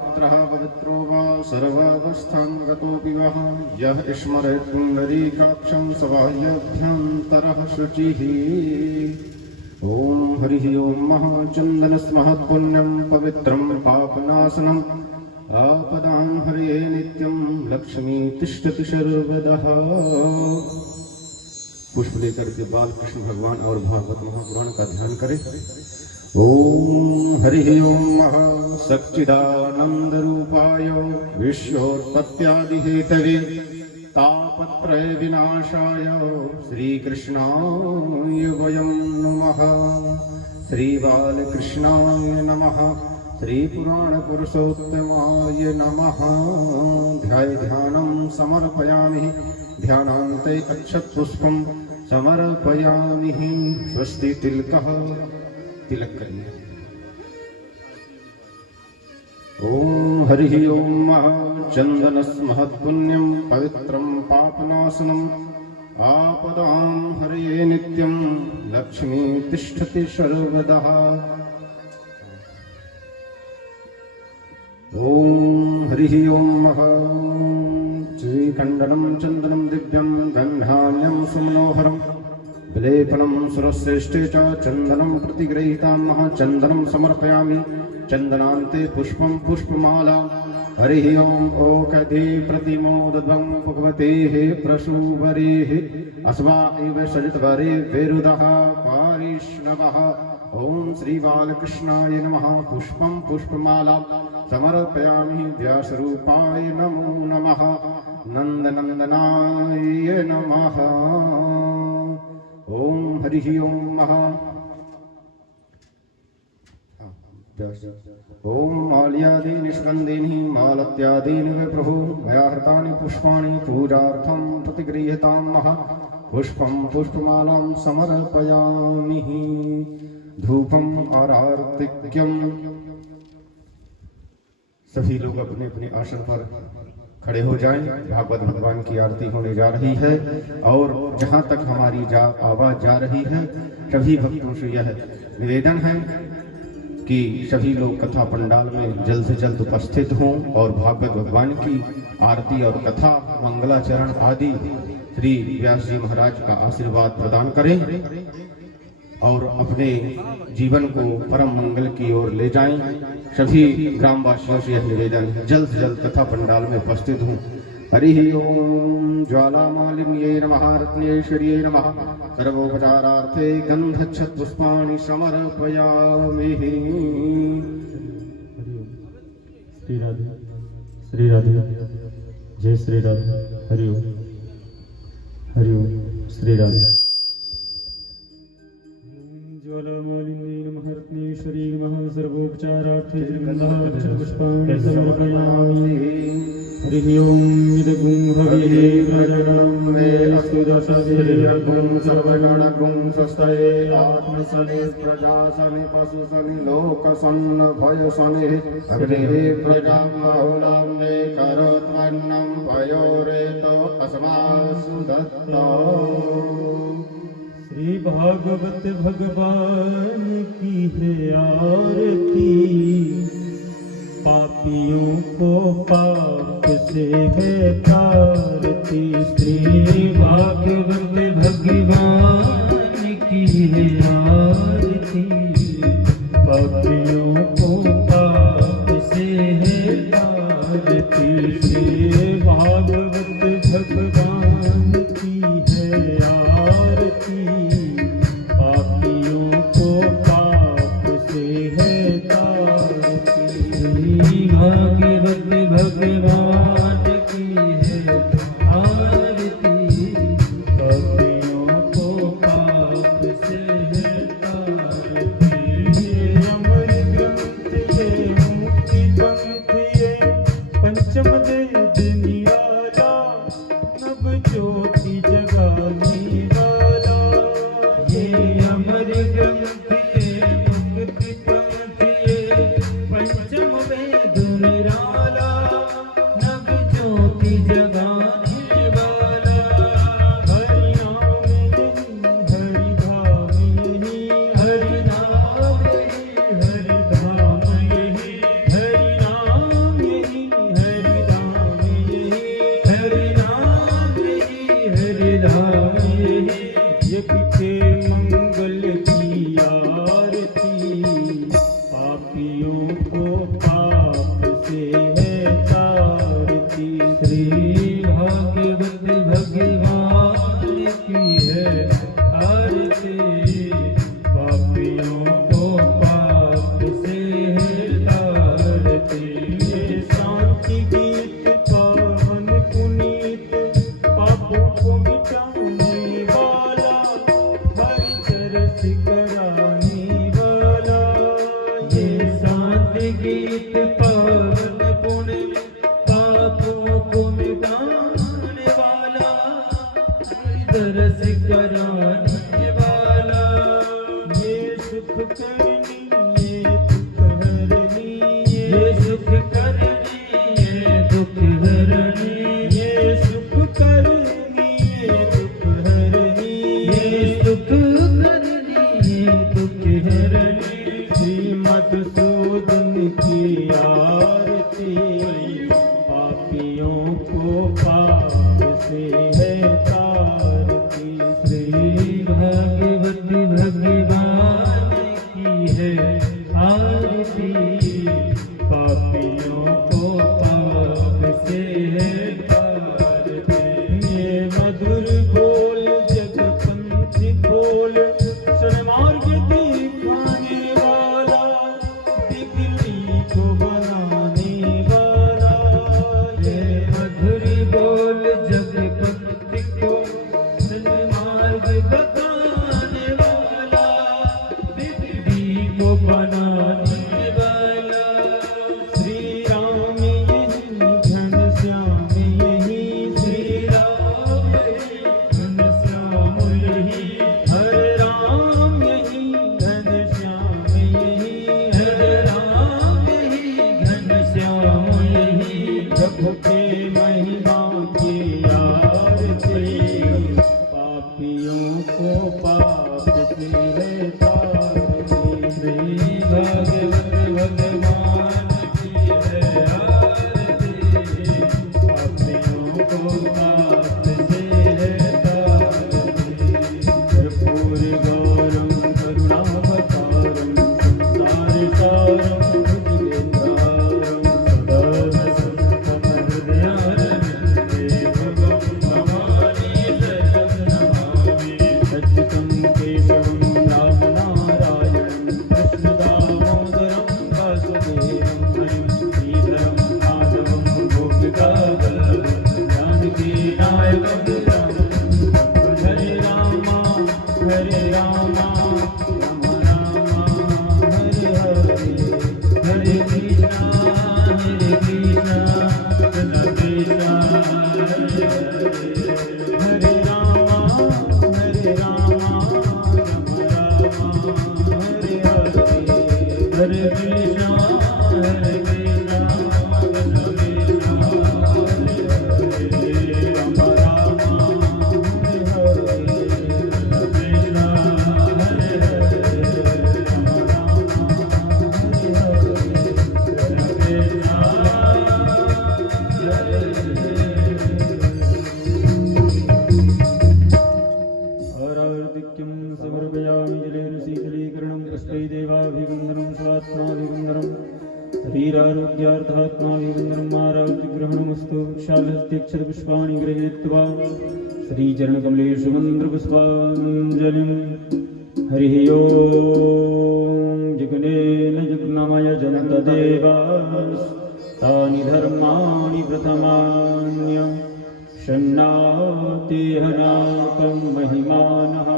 पवित्रः पवित्रो वा सर्वावस्थां गतोऽपि वः यः स्मरेत् पुण्डरीकाक्षं सबाह्यभ्यन्तरः शुचिः। ॐ हरिः ॐ महाचन्दनस्महत्पुण्यं पवित्रं पापनाशनम् आपदां हरे नित्यं लक्ष्मी तिष्ठति सर्वदा। पुष्प लेकर के बाल कृष्ण भगवान और भागवत महापुराण का ध्यान करें। ओम हरि ओम महा सच्चिदानंद रूपाय विश्वोत्पत्त्यादि हेतवे तापत्रय विनाशाय श्री कृष्णाय वयं नमः। श्री बालकृष्णाय नमः। श्री पुराण पुरुषोत्तमाय नमः। ध्यानं समर्पयामि। ध्यानान्ते अक्षत पुष्पं समर्पयामि। स्वस्ति तिलकः तिलक करिए। ओम हरिः ओम चन्दनस्महत्पुण्यं पवित्रं पापनाशनम् आपदां हरे नित्यं लक्ष्मी तिष्ठति सर्वदा। ओम हरिः ओम श्रीकण्डनं चन्दनं दिव्यं गन्धान्यं सुमनोहरं विलेपनं सुरश्रेष्ठे च चन्दनं प्रतिगृहीतां चन्दनं समर्पयामि। चन्दनान्ते पुष्पं पुष्पमाला। हरिः ओम ओकधे प्रतिमोदध्वं भगवतेः प्रसूवरेः अस्मा इव सजितवरे विरुदः पारिष्णवः। ओम श्री बालकृष्णाय नमः। पुष्पं पुष्पमाला समर्पयामि। व्यासरूपाय नमो नमः। नन्दनन्दनाय नमः। ओम हरिः ओम ओम माल्यादीनि सुगन्धीनि मालत्यादीनि वे प्रभु मया हृतानि पुष्पाणि पूजार्थं प्रतिगृह्यतां महा। पुष्पं पुष्पमालां समर्पयामि। धूपम् आरार्तिक्यम्। सभी लोग अपने अपने आसन पर खड़े हो जाएं। भागवत भगवान की आरती होने जा रही है और जहां तक हमारी आवाज जा रही है सभी भक्तों से यह निवेदन है कि सभी लोग कथा पंडाल में जल्द से जल्द उपस्थित हों और भागवत भगवान की आरती और कथा मंगलाचरण आदि श्री व्यास जी महाराज का आशीर्वाद प्रदान करें और अपने जीवन को परम मंगल की ओर ले जाएं। सभी ग्रामवासियों से यह निवेदन है जल्द से जल्द कथा पंडाल में उपस्थित हूँ। हरि ओम ज्वालामालिन्ये नमः। रत्नेश्वर्ये नमः। सर्वोपचारार्थे गन्धच्छत् पुष्पाणि समर्पयामि। श्री राधे श्री राधे जय श्री राधे। हरि ओम श्री राधे। ज्वालामालिन्ये नमः। रत्नेश्वर्ये नमः। सर्वोपचारार्थे गन्धच्छत् पुष्पाणि समर्पयामि। हरिः ओम इदगुं हविः प्रजननं मे अस्तु दशभिर्यगुं सर्वगणगुं स्वस्तये आत्मसने प्रजासने पशुसने लोकसन्न भयसने अग्निः प्रजां बहुलं मे करोत्पन्नं पयोरेतो अस्मासु दत्तो। श्री भागवत भगवान की है आरती। पापियों को पाप से है तारती। श्री भागवत भगवान की है आरती। पापियों को पाप से है तारती। श्री भागवत भगवान की है आरती। पापियों को पाप से है तारती। भागवत भगवान की है आरती। पापियों को पाप से है तारती। अमर आरती, पापियों को पाप से है तारते। ये मधुर बोल जगपंथी बोल, सन्मार्ग दिखाने वाला, बिगड़ी को बनाने वाला। ये मधुर बोल जगपंथी को सन्मार्ग बताने वाला, बिगड़ी को बनाने वाला। श्री राम यही घनश्याम यही, श्री राम यही घनश्याम यही, हरे राम यही घनश्याम यही, हरे राम यही घनश्याम यही। प्रभु के महिमा की आरती, पापियों को पाप से है तारती। श्री भागवत भगवान की है आरती, पापियों को पाप से है तारती। कर्पूर गौरम करुणावतारम, संसार सारम भुजगेन्द्रहारम, सदा वसन्तं हृदयारविन्दे, भवं भवानी शरणं नमामि। सच्चितं केशवं राम नारायणं, कृष्ण दामोदरं वासुदेवं हरिं, श्रीधरं माधवं गोपिका वल्लभं, जानकी नायकं रामं। हरे रामा हरे रामा, राम राम हरे हरे, हरे कृष्णा कृष्ण कृष्ण हरे हरे। हरे रामा हरे रामा, राम राम हरे हरे, हरे कृष्णा हरे कृष्णा कृष्ण कृष्ण हरे हरे। राम राम हरे हरे, कृष्ण हरे हरे, राम राम हरे हरे, कृष्ण हरे हरार्दिक्यं समर्पयामि जलेन शीतलीकरणं, पुष्पै देवाभिवन्दनं स्वात्माभिवन्दनं, शरीरारोग्यार्थात्माभिवन्दनम्। आरावतिग्रहणमस्तु। क्षालहस्त्यक्षतपुष्पाणि गृहीत्वा श्रीचरणकमलेषु मन्त्रपुष्पाञ्जलिं। हरिः ओं। जगनेन जगन्मय जनतदेवास्तानि धर्माणि प्रथमान्य, षण्णातिहनाकं महिमानः,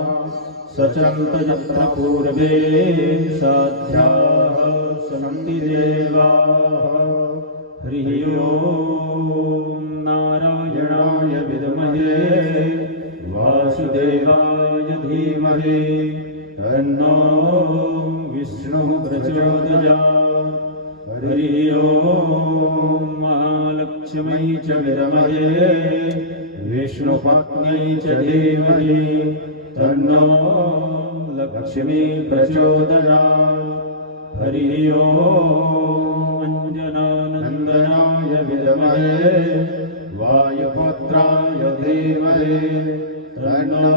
सचन्त यत्र पूर्वे साध्याः सन्ति देवाः। हरिः ओं। नारायणाय विद्महे वासुदेवाय धीमहि, तन्नो विष्णुः प्रचोदयात्। हरिः ओं। महालक्ष्म्यै च विद्महे विष्णुपत्न्यै च धीमहि, तन्नो लक्ष्मी प्रचोदयात्। हरिः ओं। अञ्जनानन्दनाय विद्महे वायुपुत्राय धीमहि, तन्नो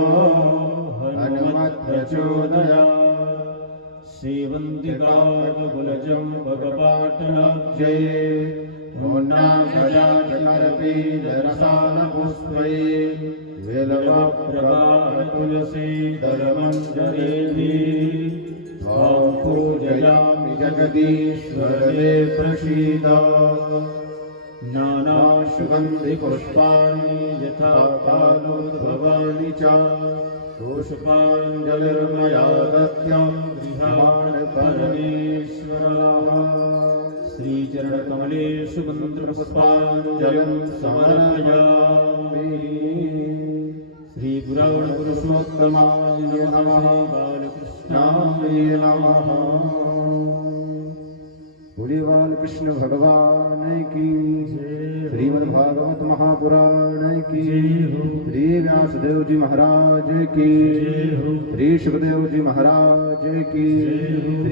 हनुमत् प्रचोदयात्। सेवन्तिकाकुलजं भगपाटलाब्जै, पूर्णाकटाटकरपीतरसालपुष्पै, बिल्वप्रभातुलसीदलमञ्जरीभिः, त्वां पूजयामि जगदीश्वरदे प्रसीद। नानासुगन्धिपुष्पाणि यथा कालोद्भवानि च, पुष्पाञ्जलिर्मया दत्तं गृहाण परमेश्वरः। श्रीचरणकमलेषु मन्त्रपुष्पाञ्जलिं समर्पयामि। श्रीपुराणपुरुषोत्तमाय नमः, बालकृष्णाय नमः। बोलिए बालकृष्ण भगवान की, श्रीमद्भागवत महापुराण की, श्री व्यासदेव जी महाराज की, श्री सुखदेव जी महाराज की,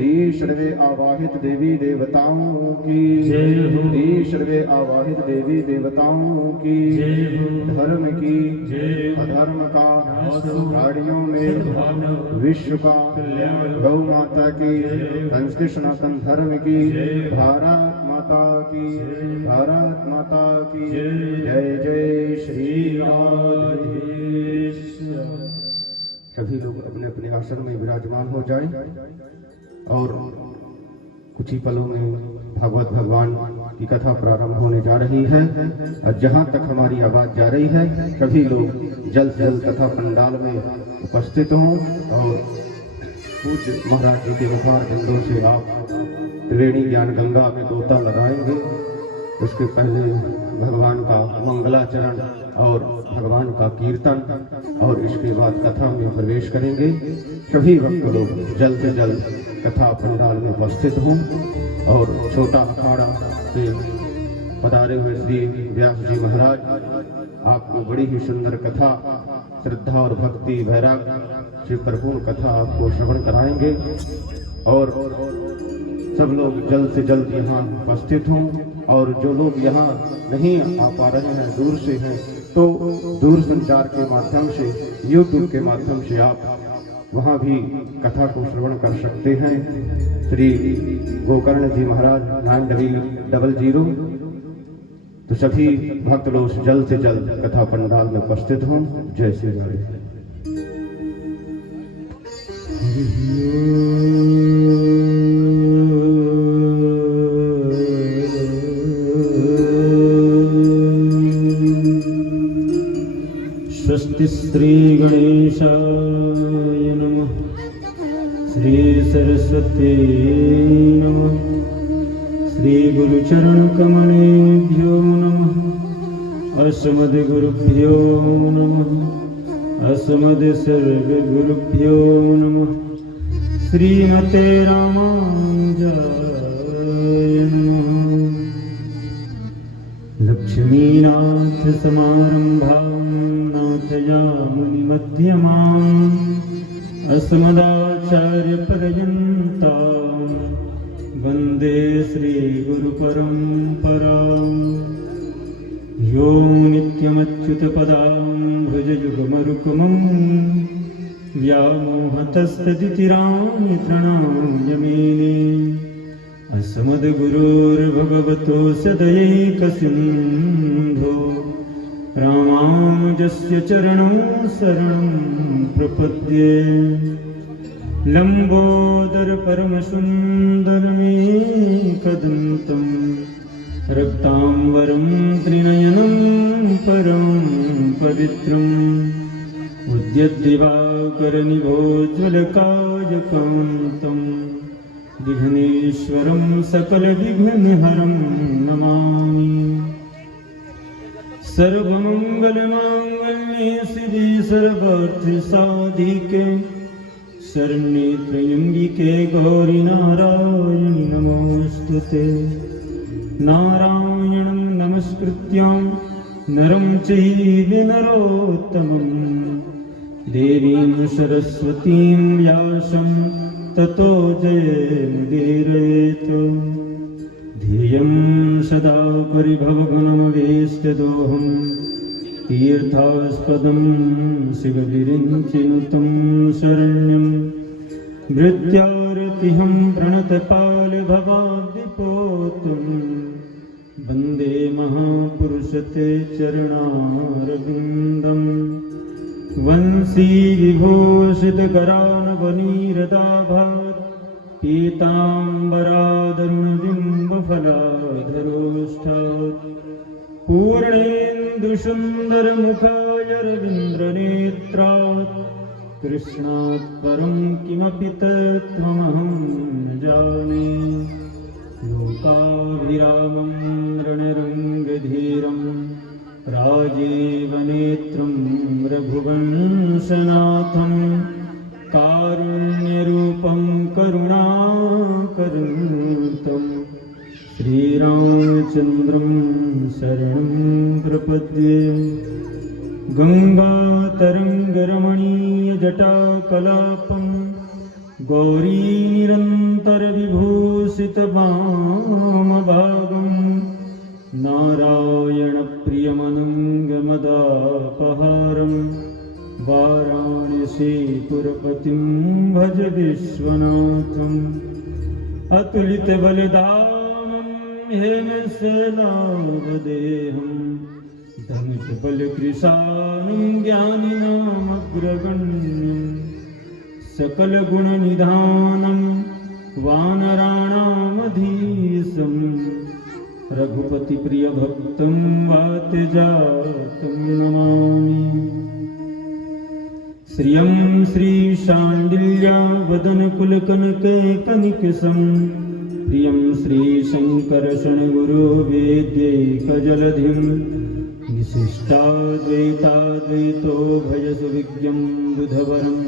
श्री सर्वे आवाहित देवी देवताओं की जय हो। श्री सर्वे आवाहित देवी देवताओं की जय हो। धर्म की जय हो। अधर्म का नाश हो। प्राणियों में सद्भावना विश्व का कल्याण हो। गौ माता की जय हो। संस्कृत सनातन धर्म की जय हो। भारत माता की जय। भारत माता की जय। जय जय श्री राधे। राधेश्याम। सभी लोग अपने अपने आसन में विराजमान हो जाएं और कुछ ही पलों में भागवत भगवान की कथा प्रारंभ होने जा रही है। और जहाँ तक हमारी आवाज जा रही है सभी लोग जल्द से जल्द कथा पंडाल में उपस्थित हों और पूज्य महाराज जी के मुखार बिंदों से आप त्रिवेणी ज्ञान गंगा में गोता लगाएंगे। उसके पहले भगवान का मंगलाचरण और भगवान का कीर्तन और इसके बाद कथा में प्रवेश करेंगे। सभी भक्त लोग जल्द से जल्द कथा पंडाल में उपस्थित हों और छोटा अखाड़ा से पधारे हुए श्री व्यास जी महाराज आपको बड़ी ही सुंदर कथा श्रद्धा और भक्ति वैराग्य से परिपूर्ण कथा आपको श्रवण कराएंगे और सब लोग जल्द से जल्द यहाँ उपस्थित हों। और जो लोग यहाँ नहीं आ पा रहे हैं, दूर से हैं, तो दूर संचार के माध्यम से YouTube के माध्यम से आप वहाँ भी कथा को श्रवण कर सकते हैं। श्री गोकर्ण जी महाराज 900। तो सभी भक्त लोग जल्द से जल्द कथा पंडाल में उपस्थित हों। जय श्री राधे। स्वस्ति श्री गणेशाय नमः। श्री सरस्वती नमः। श्री गुरुचरण कमलेभ्यो नमः। अस्मद् गुरुभ्यो नमः। अस्मद् सर्वगुरुभ्यो नमः। श्रीमते रामानुजाय नमः। लक्ष्मीनाथ समारंभां नाथयामुनिमध्यमाम् अस्मदाचार्यपर्यन्तां वन्दे श्रीगुरुपरम्पराम्। यो नित्यमच्युतपदां भुजयुगमरुकमं व्यामोहतस्तदितिराणि तृणाय मेने। अस्मद्गुरोर्भगवतोऽस्य दयैकसिन्धो रामानुजस्य चरणौ शरणं प्रपद्ये। लम्बोदरपरमसुन्दरमेकदन्तं रक्ताम्बरं त्रिनयनं परं पवित्रम् उद्यद्दिवाकरनिभोज्ज्वलकायकान्तं विघ्नेश्वरं सकलविघ्नहरं नमामि। सर्वमङ्गलमाङ्गल्ये शिवे सर्वार्थसाधिके शरण्ये त्र्यम्बिके गौरि नारायणि नमोऽस्तुते। नारायणं नमस्कृत्यां नरं चैव नरोत्तमं देवीं सरस्वतीं व्यासं ततो जयमुदीरयेत्। ध्येयं सदा परिभवगुणमवेष्टदोहं तीर्थास्पदं शिवगिरिञ्चिनुतं शरण्यं भृत्यारतिहं प्रणतपालभवाब्धिपोतं वन्दे महापुरुषते चरणारविन्दम्। वंशी विभूषितकरानवनीरदाभात् पीताम्बरादरुणबिम्बफलाधरोष्ठात् पूर्णेन्दुसुन्दरमुखायरविन्द्रनेत्रात् कृष्णात् परं किमपि तत्त्वमहं न जाने। लोकाभिरामं रणरङ्गधीरं राजीवनेत्रं रघुवंशनाथं कारुण्यरूपं करुणाकरन्तं श्रीरामचन्द्रं शरणं प्रपद्ये। गङ्गातरङ्गरमणीयजटाकलापं गौरीनिरन्तरविभो भूषितवामभागं नारायणप्रियमनङ्गमदापहारं वाराणसीपुरपतिं भज विश्वनाथम् अतुलितबलधामं हेमशैलावदेहं धनुजबलकृशानं ज्ञानिनामग्रगण्यं सकलगुणनिधानं वानराणामधीशं रघुपतिप्रियभक्तं वातजातं नमामि। श्रियं श्रीशाण्डिल्या वदनकुलकनकैकनिकसं प्रियं श्रीशङ्करशरणगुरो वेद्यैकजलधिं विशिष्टाद्वैताद्वैतो भजसुविज्ञं बुधवरं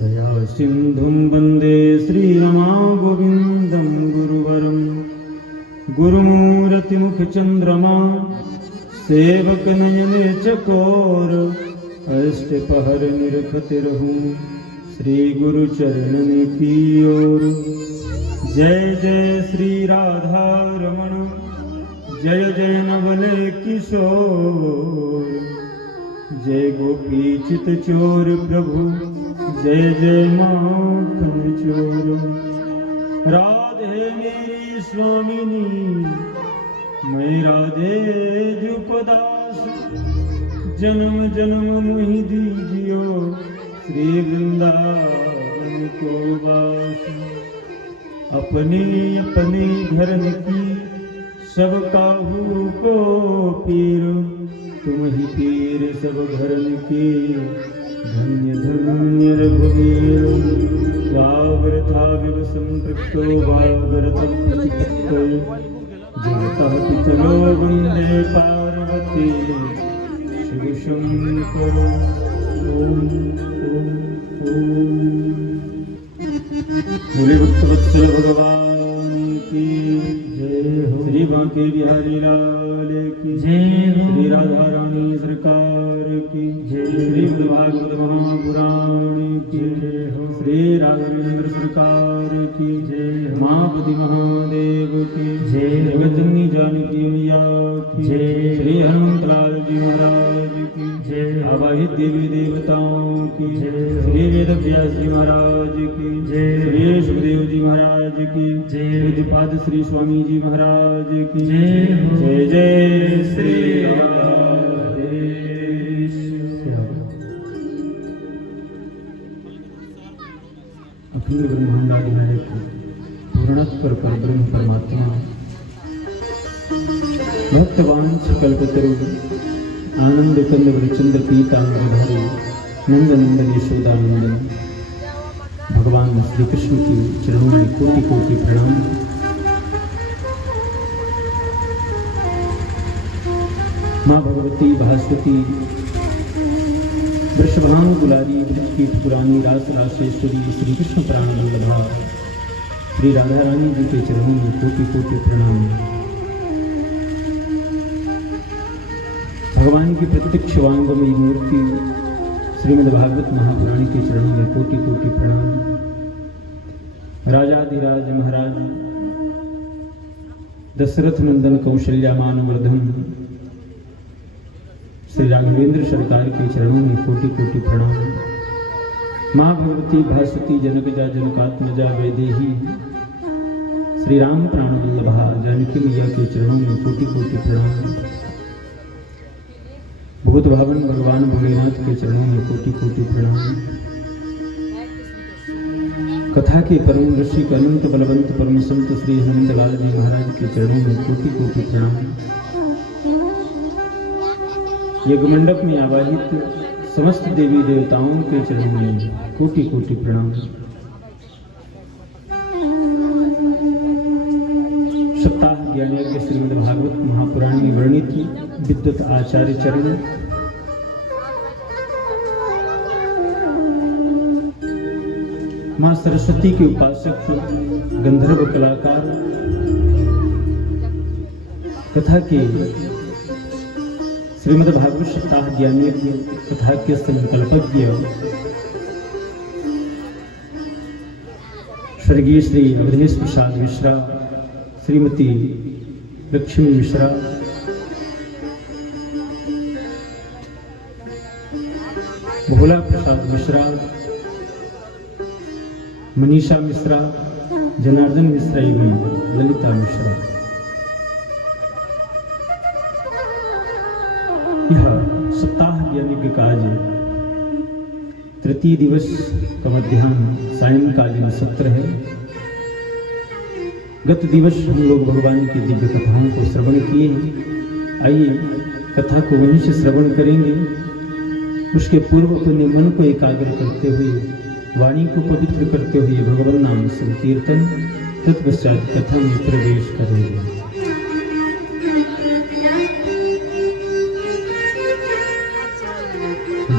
दयासिन्धुं वन्दे श्रीरमागोविन्दं गुरुवरं गुरुमूर्तिमुखचन्द्रमा सेवकनयने चकोर अष्टपहर निरखत रहूं श्री गुरु चरणन की ओर। जय जय श्री राधा रमण जय जय नवल किशोर जय गोपी चित चोर प्रभु जय जय माखन चोर। राधे मेरी स्वामिनी मैं राधे जुपदास जन्म जन्म मुहि दीजियो श्री वृंदावन को वास। अपने अपने घरन की सब काहू को पीर तुम ही पीर सब घरन की धन्य धन्य रघुवीर। वावृथा विव संपृक्तो वावृतं प्रतिपत्तो जगतः पितरो वन्दे पार्वती शिवशंकर। ओम ओम ओम। बोले भक्तवत्सल भगवान की जय हो। श्री बांके बिहारी लाल की जय हो। श्री राधा रानी सरकार की जय। श्री भागवत महापुराण की जय हो। श्री राघवेंद्र सरकार की जय हो। मापति महादेव की जय। जगतजननी जानकी मैया की जय। श्री हनुमंतलाल जी महाराज की जय। आवाहित देवी देवताओं की जय। श्री वेद व्यास जी महाराज की जय। श्री सुखदेव जी महाराज की जय। पूज्यपाद श्री स्वामी जी महाराज की जय। जय जय श्री राधेश। अखिल ब्रह्मांडादि नायक पूर्णत्वर पर ब्रह्म परमात्मा भक्तवांश कल्पतरु आनंद कंद वृचंद्र पीतांबरधारी नंदनंदन यशोदानंदन भगवान श्री कृष्ण की चरणों में कोटि कोटि प्रणाम। माँ भगवती भास्वती वृषभानु दुलारी वृक्षकीट पुरानी रास रासेश्वरी श्री कृष्ण प्राण वल्लभा श्री राधा रानी जी के चरणों में कोटि कोटि प्रणाम। भगवान की प्रत्यक्ष वांगमयी मूर्ति श्रीमद्भागवत महापुराण के चरणों में कोटि कोटि प्रणाम। राजाधिराज महाराज दशरथ नंदन कौशल्यामान वर्धन श्री राघवेंद्र सरकार के चरणों में कोटि कोटि प्रणाम। माँ भगवती भास्वती जनकजा जनकात्मजा वैदेही श्री राम प्राण वल्लभा जानकी मैया के चरणों में कोटि कोटि प्रणाम। भूत भावन भगवान भोलेनाथ के चरणों में कोटि कोटि प्रणाम। कथा के परम ऋषि अनंत बलवंत परम संत श्री हनुमंतलाल जी महाराज के चरणों में कोटि कोटि प्रणाम। यज्ञ मंडप में आवाहित समस्त देवी देवताओं के चरणों में कोटि कोटि प्रणाम। सप्ताह ज्ञान यज्ञ श्रीमद्भागवत महापुराण में वर्णित विद्वत आचार्य चरण मां सरस्वती के उपासक गंधर्व कलाकार कथा के श्रीमद्भागवत सप्ताह ज्ञान यज्ञ कथा के संकल्पज्ञ स्वर्गीय श्री अवधेश प्रसाद मिश्रा, श्रीमती लक्ष्मी मिश्रा, भोला प्रसाद मिश्रा, मनीषा मिश्रा, जनार्दन मिश्रा एवं ललिता मिश्रा। यह सप्ताह यज्ञ काज तृतीय दिवस का मध्याह्न सायंकालीन सत्र है। गत दिवस हम लोग भगवान की दिव्य कथाओं को श्रवण किए हैं। आइए कथा को वहीं से श्रवण करेंगे। उसके पूर्व अपने मन को एकाग्र करते हुए, वाणी को पवित्र करते हुए भगवान नाम संकीर्तन, तत्पश्चात कथा में प्रवेश करेंगे।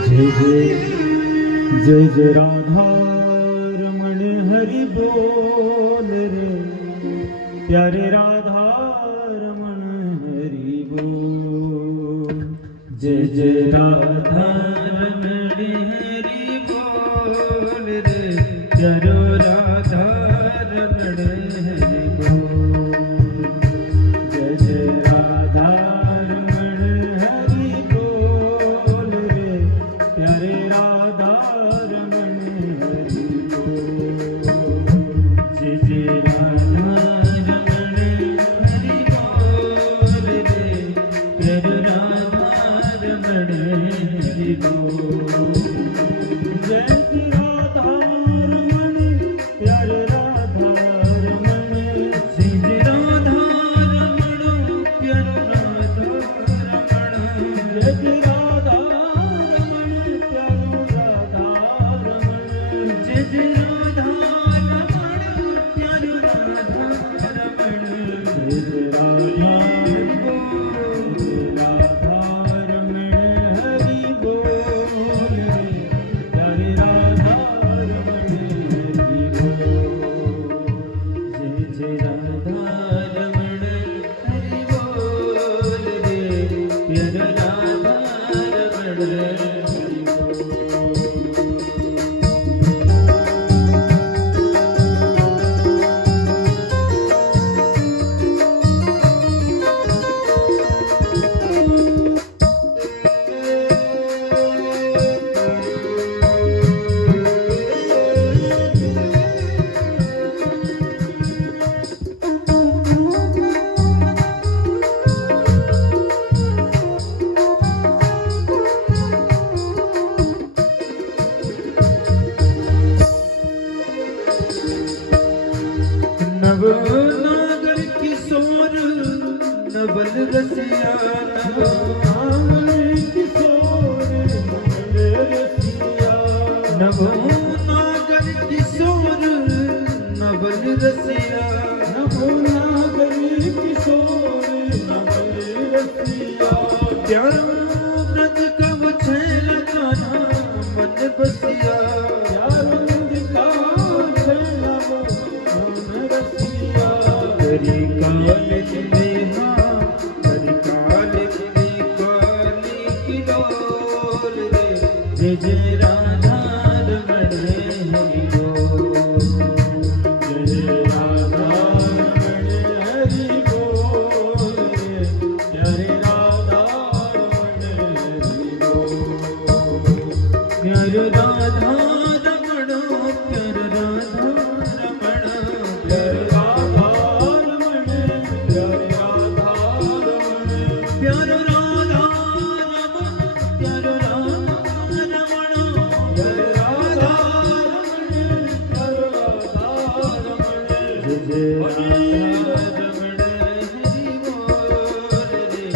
जय जय जय जय राधा रमण हरि बोल रे, प्यारे राधा रमण हरि बोल। जय जय राधा रमण हरि बोल रे, प्यारो राधा रमण हरि बोल। जय जय राधा रमण हरि बोल रे, प्यारे राधा रमण हरि बोल। जय जय राधा रमण हरि बोल रे, प्यारे राधा रमण हरि बोल। जय जय राधा रमण, प्यारे राधा रमण, जय जय राधा रमण, प्यारे राधा रमण। जय जय राधा रमण, प्यारो राधा रमण, जय जय राधा रमण, प्यारो राधा रमण। जय जय राधा रमण हरि बोल रे, प्यारे राधा रमण हरि बोल। जय जय राधा रमण हरि बोल रे, प्यारे राधा रमण हरि बोल। नव नागर किशोर नवल रसिया, नव नागर किशोर नवल रसिया, नव नागर किशोर नवल रसिया, नव नागर किशोर नवल रसिया। प्यारो ब्रज कब छैल कान्हा मन बसिया, प्यारो ब्रज कब छैल मन रसिया। हरि काल नेहा, हरि काल काली की डोल रे, जय जय राधा रमण हरि बोल। जय जय राधा रमण हरि बोल रे, प्यारे राधा रमण हरि बोल। प्यारे राधा रमण, प्यारे राधा रमण, प्यारे राधा रमण, प्यारे राधा रमण, प्यारे राधा रमण, प्यारे राधा रमण, प्यारे राधा रमण, प्यारे राधा रमण। जय जय राधा रमण हरि बोल रे,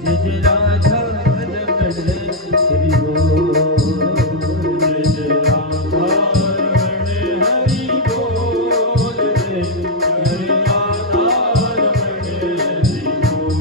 जय जय राधा रमण हरि बोल। जय जय राधा रमण हरि बोल रे, प्यारे राधा रमण हरि बोल।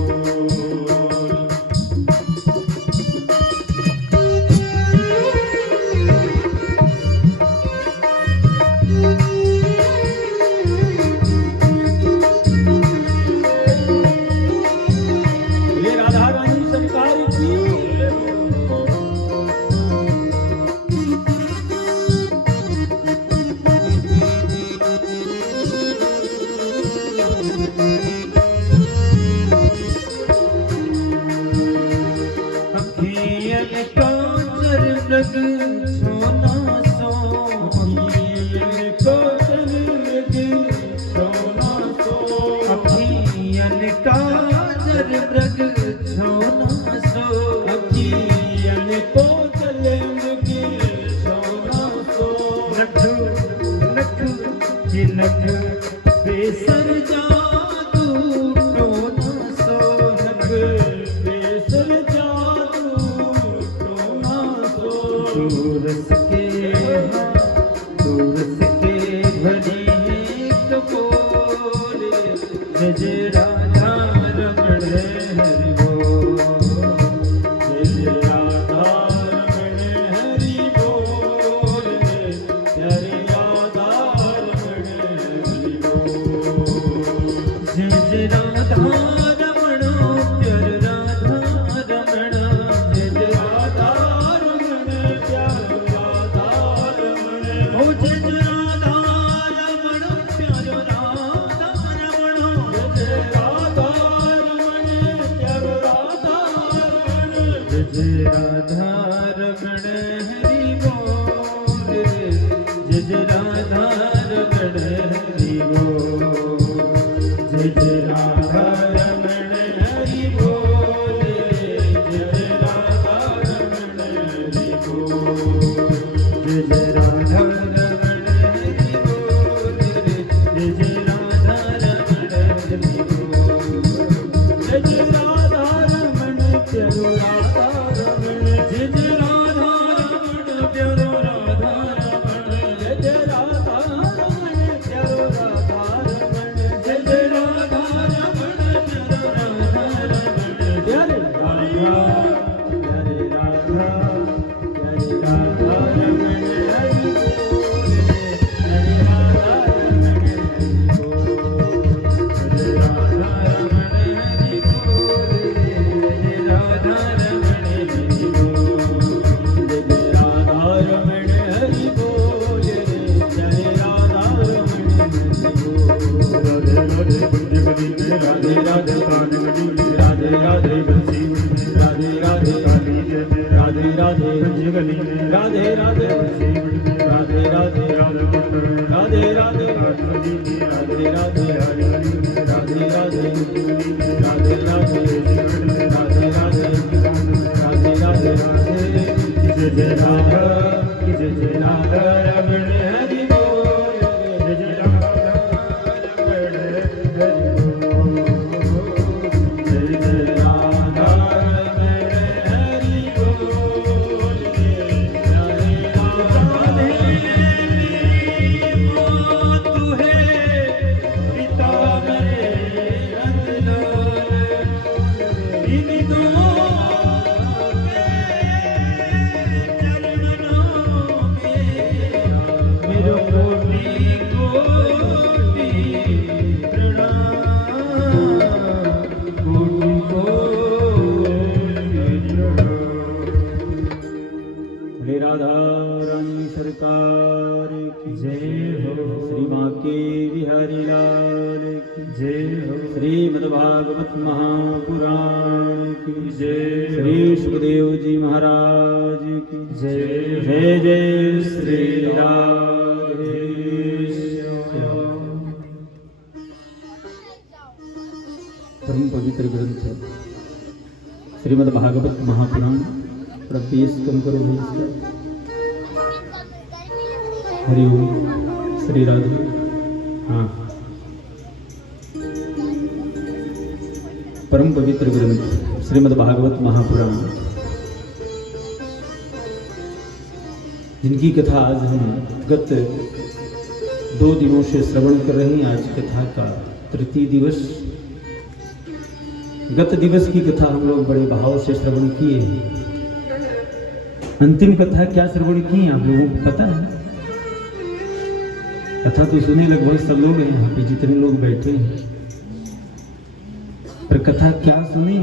श्रीमद् भागवत महापुराण प्रवेश कम करो भाई हरि ओम श्री राधे। हाँ, परम पवित्र ग्रंथ श्रीमद् भागवत महापुराण, जिनकी कथा आज हम गत 2 दिनों से श्रवण कर रहे हैं। आज कथा का तृतीय दिवस। गत दिवस की कथा हम लोग बड़े भाव से श्रवण किए हैं। अंतिम कथा क्या श्रवण की आप लोगों को पता है? कथा तो सुने लगभग सब लोग हैं यहाँ पे, जितने लोग बैठे हैं, पर कथा क्या सुनी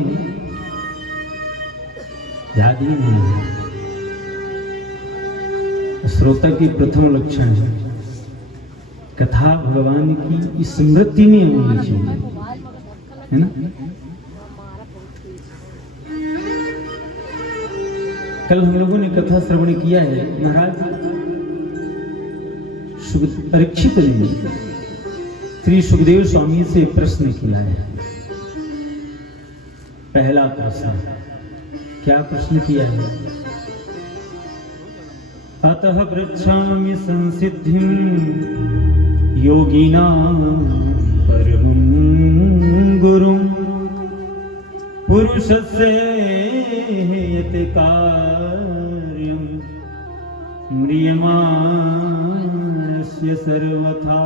याद ही नहीं है। श्रोता की प्रथम लक्षण है कथा भगवान की स्मृति में होनी चाहिए, है ना। कल हम लोगों ने कथा श्रवण किया है। महाराज परीक्षित ने श्री सुखदेव स्वामी से प्रश्न किया है। पहला प्रश्न, क्या प्रश्न किया है? अतः पृच्छामि संसिद्धिं योगिनां परमं गुरुं पुरुषस्य यत् कार्यं म्रियमाणस्य सर्वथा।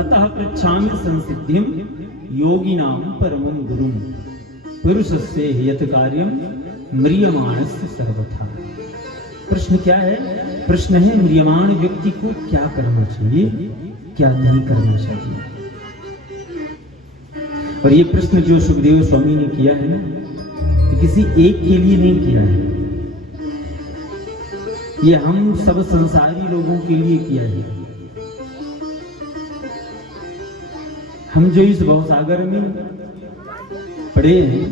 अतः पृच्छामि संसिद्धिं योगिनां परमं गुरुं पुरुषस्य यत् कार्यं म्रियमाणस्य सर्वथा। प्रश्न क्या है? प्रश्न है म्रियमाण व्यक्ति को क्या करना चाहिए, क्या नहीं करना चाहिए। और ये प्रश्न जो सुखदेव स्वामी ने किया है ना, तो किसी एक के लिए नहीं किया है, ये हम सब संसारी लोगों के लिए किया है। हम जो इस भवसागर में पड़े हैं,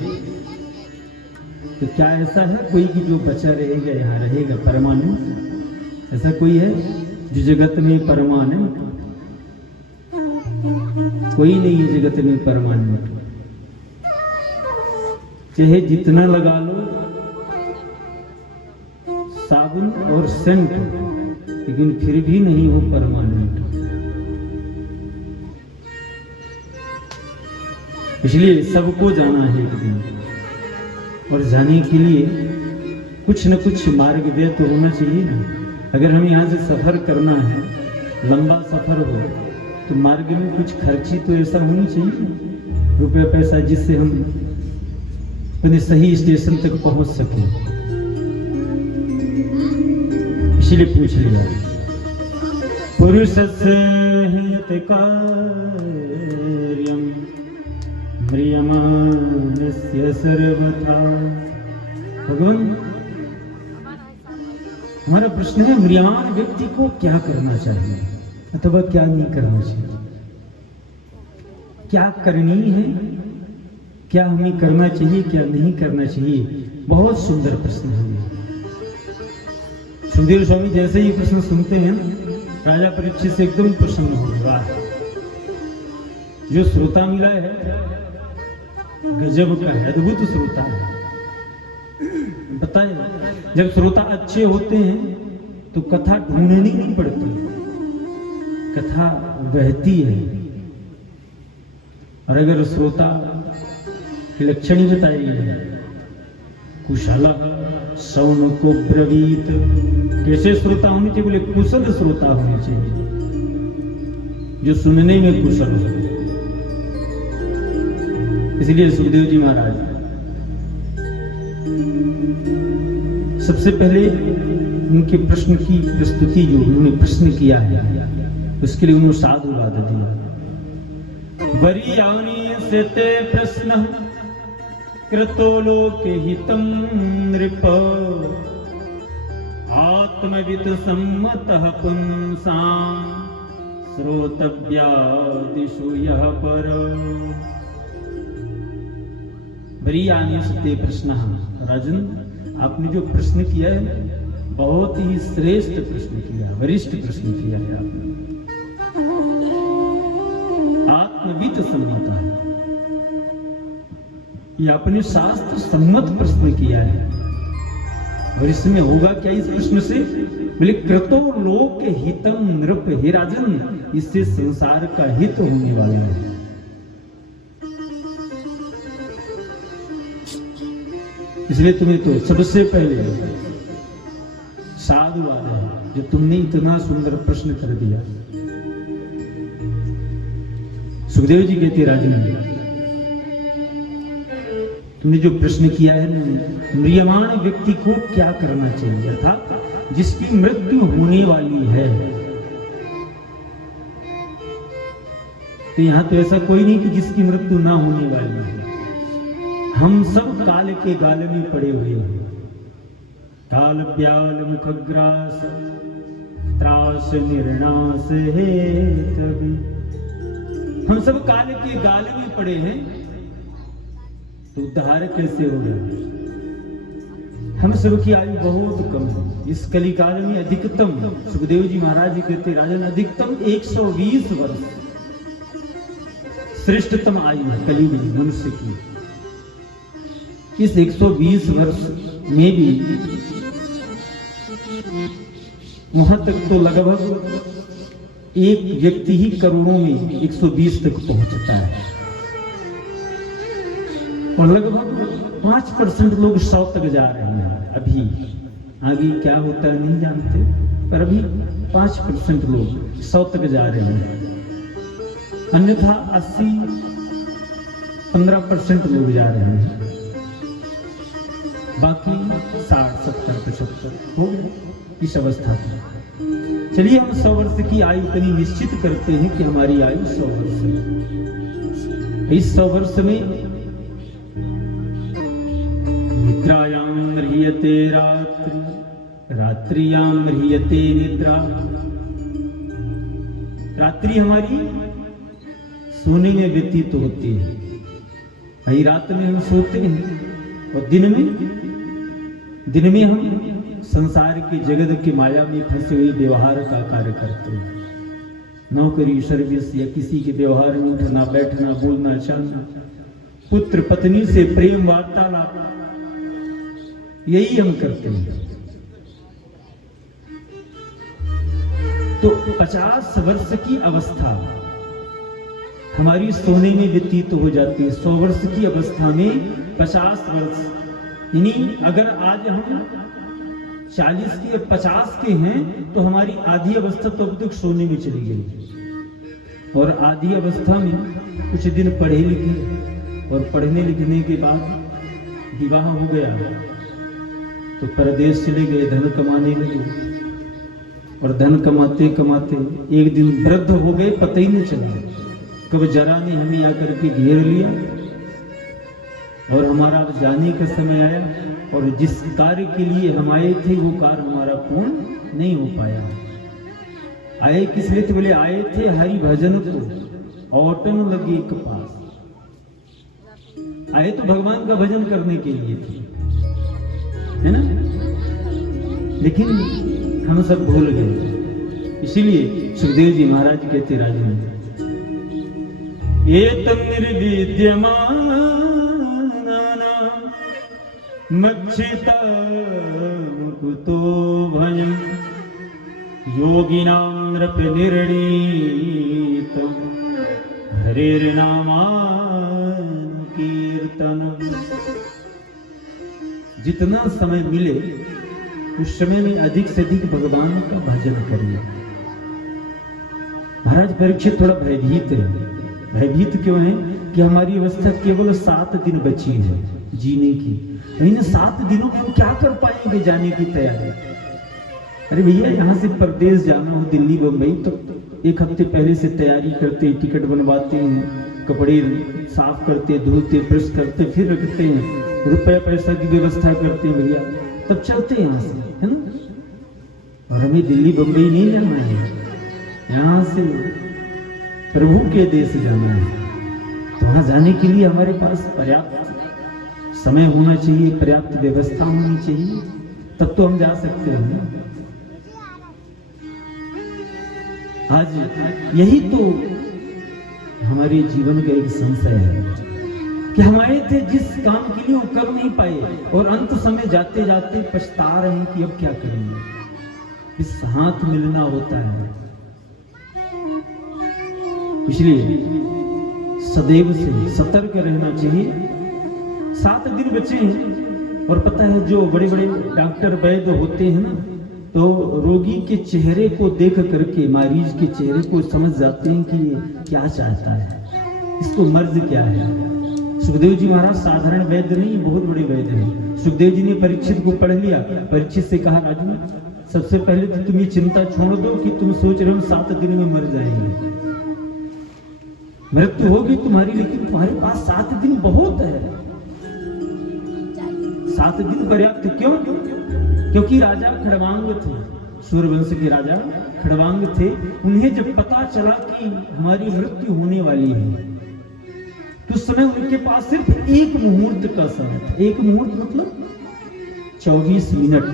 तो क्या ऐसा है कोई कि जो बचा रहेगा, यहाँ रहेगा परमानेंट? ऐसा कोई है जो जगत में परमानेंट? कोई नहीं है जगत में परमानेंट। चाहे जितना लगा लो साबुन और सेंट, लेकिन फिर भी नहीं हो परमानेंट। इसलिए सबको जाना है एक दिन, और जाने के लिए कुछ न कुछ मार्ग व्यय तो होना चाहिए ना। अगर हमें यहाँ से सफर करना है, लंबा सफर हो, तो मार्ग में कुछ खर्ची तो ऐसा होनी चाहिए, रुपया पैसा, जिससे हम अपने सही स्टेशन तक पहुंच सके। इसलिए पूछ लिया, पुरुषस्य यत् कार्यं म्रियमाणस्य सर्वथा। भगवान, हमारा प्रश्न है म्रियमाण व्यक्ति को क्या करना चाहिए अथवा क्या नहीं करना चाहिए, क्या करनी है, क्या हमें करना चाहिए, क्या नहीं करना चाहिए। बहुत सुंदर प्रश्न है। सुखदेव स्वामी जैसे ही प्रश्न सुनते हैं, राजा परीक्षित से एकदम प्रसन्न हो गया। जो श्रोता मिला है गजब का है, अद्भुत श्रोता है। बताए, जब श्रोता अच्छे होते हैं तो कथा ढूंढनी नहीं पड़ती, कथा बहती है। और अगर श्रोता की लक्षण ही बताई है, कुशल सौन को ब्रवीत, कैसे श्रोता होने चाहिए? बोले कुशल श्रोता होने चाहिए, जो सुनने में कुशल हो। इसलिए सुखदेव जी महाराज सबसे पहले उनके प्रश्न की प्रस्तुति, जो उन्होंने प्रश्न किया है, उसके लिए उन्होंने साधुवाद दिया। वरीयानि से ते प्रश्न कृतो लोके हितं नृप, आत्मवित् सम्मतः पुंसां श्रोतव्यादिषु यः पर। वरीयानि से ते प्रश्न। राजन, आपने जो प्रश्न किया है बहुत ही श्रेष्ठ प्रश्न किया, वरिष्ठ प्रश्न किया है आपने। आत्मवित् सम्मत है, ये आपने शास्त्र सम्मत प्रश्न किया है। और इसमें होगा क्या इस प्रश्न से? बोले कृतो लोक हितम नृप, हे राजन, इससे संसार का हित होने वाला है। इसलिए तुम्हें तो सबसे पहले साधुवाद है जो तुमने इतना सुंदर प्रश्न कर दिया। सुखदेव जी कहते, राजन, तुमने जो प्रश्न किया है, म्रियमाण व्यक्ति को क्या करना चाहिए, अर्थात जिसकी मृत्यु होने वाली है। तो यहां तो ऐसा कोई नहीं कि जिसकी मृत्यु ना होने वाली है। हम सब काल के गाल में पड़े हुए हैं। काल ब्याल मुखग्रास त्रास नाश निर्नाश है तभी। हम सब काल के गाल में पड़े हैं तो उद्धार कैसे होगा? हम सब की आयु बहुत कम है। इस कलिकाल में अधिकतम, सुखदेव जी महाराज जी कहते राजन, अधिकतम 120 वर्ष श्रेष्ठतम आयु है कलयुग में मनुष्य की। इस 120 वर्ष में भी वहां तक तो लगभग एक व्यक्ति ही करोड़ों में 120 तक पहुंचता है, और लगभग 5% लोग 100 तक जा रहे हैं। अभी आगे क्या होता है नहीं जानते, पर अभी 5% लोग 100 तक जा रहे हैं। अन्यथा 80-15% लोग जा रहे हैं, बाकी 60-70-75 हो गए इस अवस्था में। चलिए हम 100 वर्ष की आयु कहीं निश्चित करते हैं कि हमारी आयु 100 वर्ष है। इस 100 वर्ष में निद्रायाम ह्रियते रात्रि, रात्रियाम ह्रियते निद्रा। रात्रि हमारी सोने में व्यतीत होती है, वही रात में हम सोते हैं, और दिन में हम संसार की जगत की माया में फंसे हुए व्यवहार का कार्य करते हैं। नौकरी, सर्विस या किसी के व्यवहार में उठना बैठना, बोलना चालना, पुत्र पत्नी से प्रेम वार्तालाप, यही हम करते हैं। तो 50 वर्ष की अवस्था हमारी सोने में व्यतीत हो जाती है। 100 वर्ष की अवस्था में 50 वर्ष, यानी अगर आज हम 40 के 50 के हैं तो हमारी आधी अवस्था तो अब तक सोने में चली गई, और आधी अवस्था में कुछ दिन पढ़े लिखे, और पढ़ने लिखने के बाद विवाह हो गया तो परदेश चले गए, धन कमाने लगे, और धन कमाते कमाते एक दिन वृद्ध हो गए, पता ही नहीं चला कब जरा ने हमें आकर के घेर लिया, और हमारा जाने का समय आया, और जिस कार्य के लिए हम आए थे वो कार्य हमारा पूर्ण नहीं हो पाया। आए किस लिए? बोले आए थे हरि भजन को औटन लगे कपास। आए तो भगवान का भजन करने के लिए थे, है ना, लेकिन हम सब भूल गए। इसीलिए सुखदेव जी महाराज कहते राजन, ये निर्विद्यमान मक्षिता कुतो भयं योगिनां नृप निर्णीत हरेर्नामानुकीर्तनम्। जितना समय मिले उस समय में अधिक से अधिक भगवान का भजन करिए। महाराज परीक्षित थोड़ा भयभीत है। भयभीत क्यों है? कि हमारी अवस्था केवल 7 दिन बची है जीने की। इन 7 दिनों में हम क्या कर पाएंगे जाने की तैयारी? अरे भैया, यहाँ से प्रदेश जाना हो, दिल्ली बम्बई, तो 1 हफ्ते पहले से तैयारी करते, टिकट बनवाते हैं, कपड़े साफ करते, धोते, प्रेस करते, फिर रखते हैं, रुपया पैसा की व्यवस्था करते हैं भैया, तब चलते हैं यहाँ से, है ना। और हमें दिल्ली बम्बई नहीं जाना है, यहाँ से प्रभु के देश जाना है। तो वहां जाने के लिए हमारे पास पर्याप्त समय होना चाहिए, पर्याप्त व्यवस्था होनी चाहिए, तब तो हम जा सकते हैं। आज यही तो हमारे जीवन का एक संशय है कि हम आए थे जिस काम के लिए वो कर नहीं पाए, और अंत समय जाते जाते पछता रहे हैं कि अब क्या करेंगे। इस हाथ मिलना होता है। इसलिए सदैव से सतर्क रहना चाहिए। 7 दिन बचे हैं, और पता है जो बड़े बड़े डॉक्टर वैद्य होते हैं ना, तो रोगी के चेहरे को देख करके, मरीज के चेहरे को समझ जाते हैं कि ये क्या चाहता है, इसको मर्ज क्या है। सुखदेव जी महाराज साधारण वैद्य नहीं, बहुत बड़े वैद्य हैं। सुखदेव जी ने परीक्षित को पढ़ लिया। परीक्षित से कहा, राजू सबसे पहले तो तुम ये चिंता छोड़ दो कि तुम सोच रहे हो 7 दिन में मर जाएंगे, मृत्यु होगी तुम्हारी, लेकिन तुम्हारे पास 7 दिन बहुत है। 7 दिन पर्याप्त क्यों? क्योंकि राजा खड़वांग थे, सूर्यवंश के राजा खड़वांग थे। उन्हें जब पता चला कि हमारी मृत्यु होने वाली है, तो उस समय उनके पास सिर्फ एक मुहूर्त का समय था। एक मुहूर्त मतलब 24 मिनट।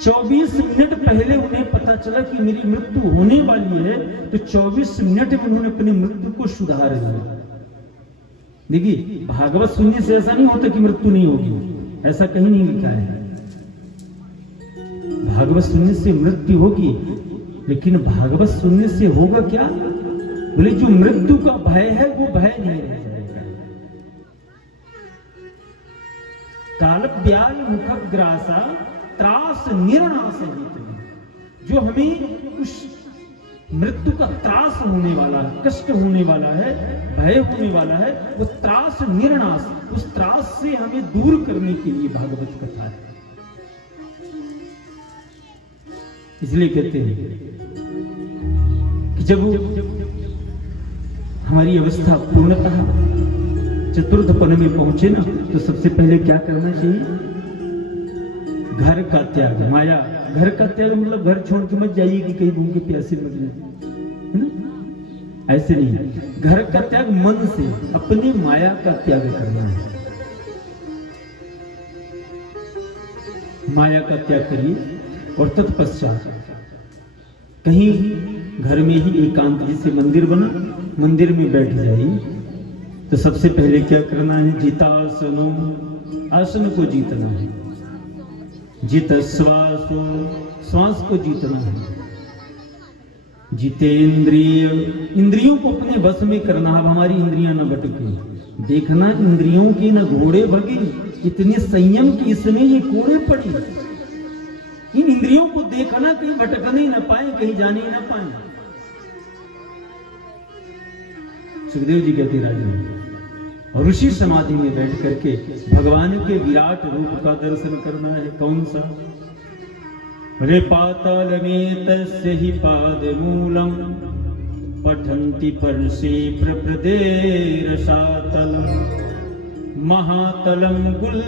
24 मिनट पहले उन्हें पता चला कि मेरी मृत्यु होने वाली है, तो 24 मिनट में उन्होंने अपनी मृत्यु को सुधार लिया। देखिए, भागवत सुनने से ऐसा नहीं होता कि मृत्यु नहीं होगी, ऐसा कहीं नहीं लिखा है। भागवत सुनने से मृत्यु होगी, लेकिन भागवत सुनने से होगा क्या? बोले जो मृत्यु का भय है वो भय नहीं रह जाएगा। काल ब्याल मुखग्रासा त्रास निर्णास हित, जो हमें उस मृत्यु का त्रास होने वाला है, कष्ट होने वाला है, भय होने वाला है, वो त्रास निर्णास, उस त्रास से हमें दूर करने के लिए भागवत कथा है। इसलिए कहते हैं कि जब हमारी अवस्था पूर्णतः चतुर्थ पन में पहुंचे ना, तो सबसे पहले क्या करना चाहिए? घर का त्याग। माया, घर का त्याग मतलब घर छोड़ के मत जाइए कि कहीं भूखे प्यासे मत जाइए, है ना? ऐसे नहीं। घर का त्याग मन से, अपनी माया का त्याग करना है। माया का त्याग करिए और तत्पश्चात कहीं घर में ही एकांत, जैसे मंदिर बना, मंदिर में बैठ जाइए। तो सबसे पहले क्या करना है? जितासनो, आसन को जीतना है। जित श्वासो, श्वास को जीतना है। जितेंद्रिय, इंद्रियों को अपने वश में करना है। हमारी इंद्रियां न भटके। देखना इंद्रियों की न घोड़े भगे, इतने संयम की इसमें ये कोड़े पड़ी। इन इंद्रियों को देखना कहीं भटकने न पाए, कहीं जाने न पाए। सुखदेव जी कहते राजा, और ऋषि समाधि में बैठ करके भगवान के विराट रूप का दर्शन करना है। कौन सा? रे पाताल में तस्य ही पाद मूलम पठन्ति परसे प्रप्रदे रसातलम महातलम गुल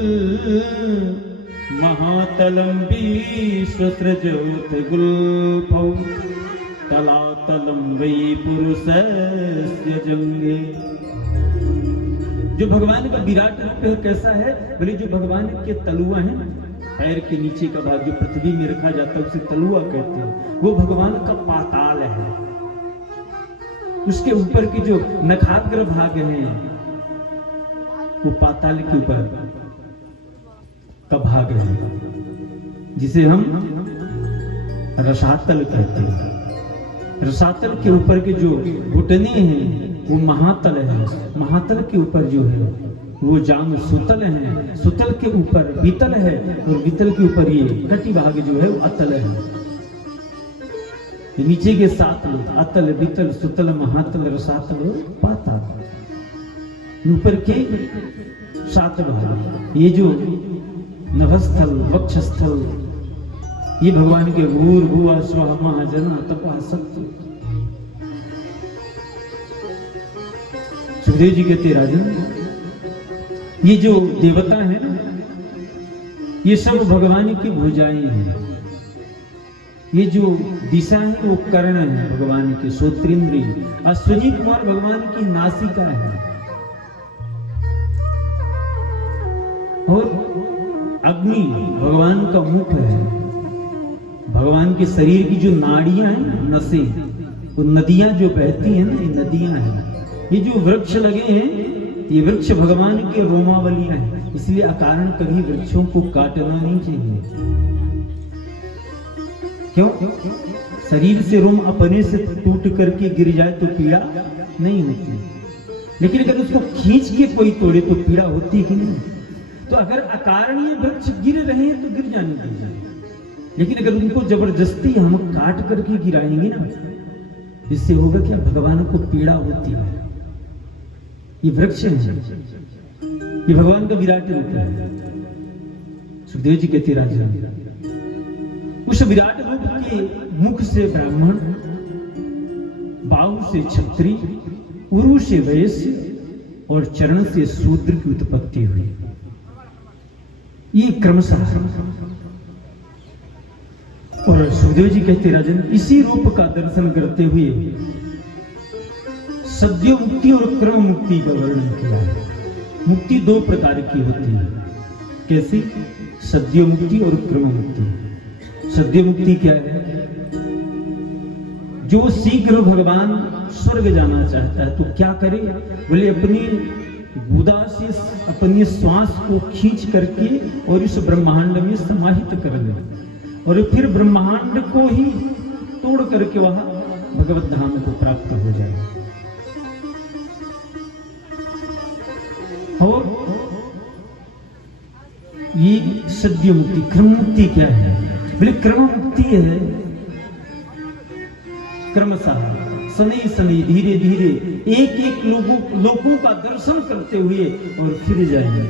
महातलम विश्वसृजोत गुल्फौ तलातलम वै पुरुषस्य जंगे। जो भगवान का विराट रूप है कैसा है? बोले जो भगवान के तलुआ है, पैर के नीचे का भाग जो पृथ्वी में रखा जाता है उसे तलुआ कहते हैं, वो भगवान का पाताल है। उसके ऊपर के जो नखाग्र भाग हैं वो पाताल के ऊपर का भाग है, जिसे हम रसातल कहते हैं। रसातल के ऊपर के जो घुटने हैं वो महातल है। महातल के ऊपर जो है वो जांग सुतल है। सुतल के ऊपर बीतल है, और बीतल के ऊपर ये कटी भाग जो है वो अतल है। ये नीचे के 7 लोग अतल, बीतल, सुतल, महातल, रसातल, पाताल। ऊपर के 7 भाग, ये जो नभस्थल, वक्षस्थल, ये भगवान के भूर्भुवः स्वः महाजना तपः सत्य। सुखदेव जी कहते राजन, ये जो देवता है ना, ये सब भगवान की भुजाएं हैं। ये जो दिशा है वो कर्ण है भगवान के, श्रोत्रेंद्रिय। अश्विनी कुमार भगवान की नासिका है, और अग्नि भगवान का मुख है। भगवान के शरीर की जो नाड़ियां हैं, नसें, वो नदियां जो बहती हैं ना, ये नदियां हैं। ये जो वृक्ष लगे हैं, ये वृक्ष भगवान के रोमावलियां हैं। इसलिए अकारण कभी वृक्षों को काटना नहीं चाहिए। क्यों? शरीर से रोम अपने से टूट करके गिर जाए तो पीड़ा नहीं होती, लेकिन अगर उसको खींच के कोई तोड़े तो पीड़ा होती कि नहीं? तो अगर अकारण ये वृक्ष गिर रहे हैं तो गिर जाने दीजिए, लेकिन अगर उनको जबरदस्ती हम काट करके गिराएंगे ना, इससे होगा क्या? भगवान को पीड़ा होती है। ये वृक्ष है, ये भगवान का विराट रूप है। सुखदेव जी कहते राजन, उस विराट रूप के मुख से ब्राह्मण, बाहु से क्षत्रिय, उरु से वैश्य और चरण से शूद्र की उत्पत्ति हुई। ये क्रमशः और सुखदेव जी कहते राजन, इसी रूप का दर्शन करते हुए सद्यो मुक्ति और क्रम मुक्ति का वर्णन किया है। मुक्ति दो प्रकार की होती है। कैसी? सद्यो मुक्ति और क्रम मुक्ति। सद्यो मुक्ति क्या है? जो शीघ्र भगवान स्वर्ग जाना चाहता है तो क्या करे? बोले अपनी गुदा से अपनी श्वास को खींच करके और इस ब्रह्मांड में समाहित कर ले, और फिर ब्रह्मांड को ही तोड़ करके वहां भगवत धाम को प्राप्त हो जाए। और ये सद्य मुक्ति। क्रम मुक्ति क्या है? बोले क्रम मुक्ति है क्रमशः शनि शनि धीरे धीरे एक एक लोगों का दर्शन करते हुए और फिर जाएंगे।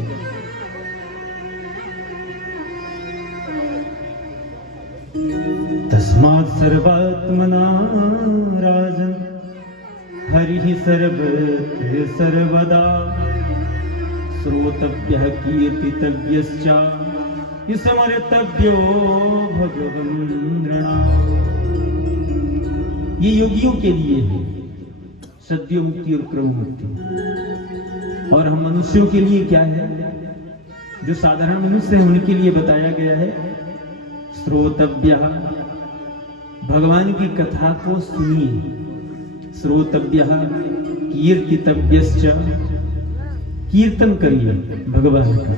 तस्मात् सर्वात्मना राजन् हरिः सर्वत्र सर्वदा श्रोतव्यः कीर्तितव्यश्च स्मर्तव्यो भगवन्द्रणा। ये योगियों के लिए है सद्यो मुक्ति और क्रम मुक्ति। और हम मनुष्यों के लिए क्या है? जो साधारण मनुष्य है उनके लिए बताया गया है श्रोतव्यः, भगवान की कथा को सुनिए। श्रोतव्यः कीर्तितव्यश्च, कीर्तन करिए भगवान का।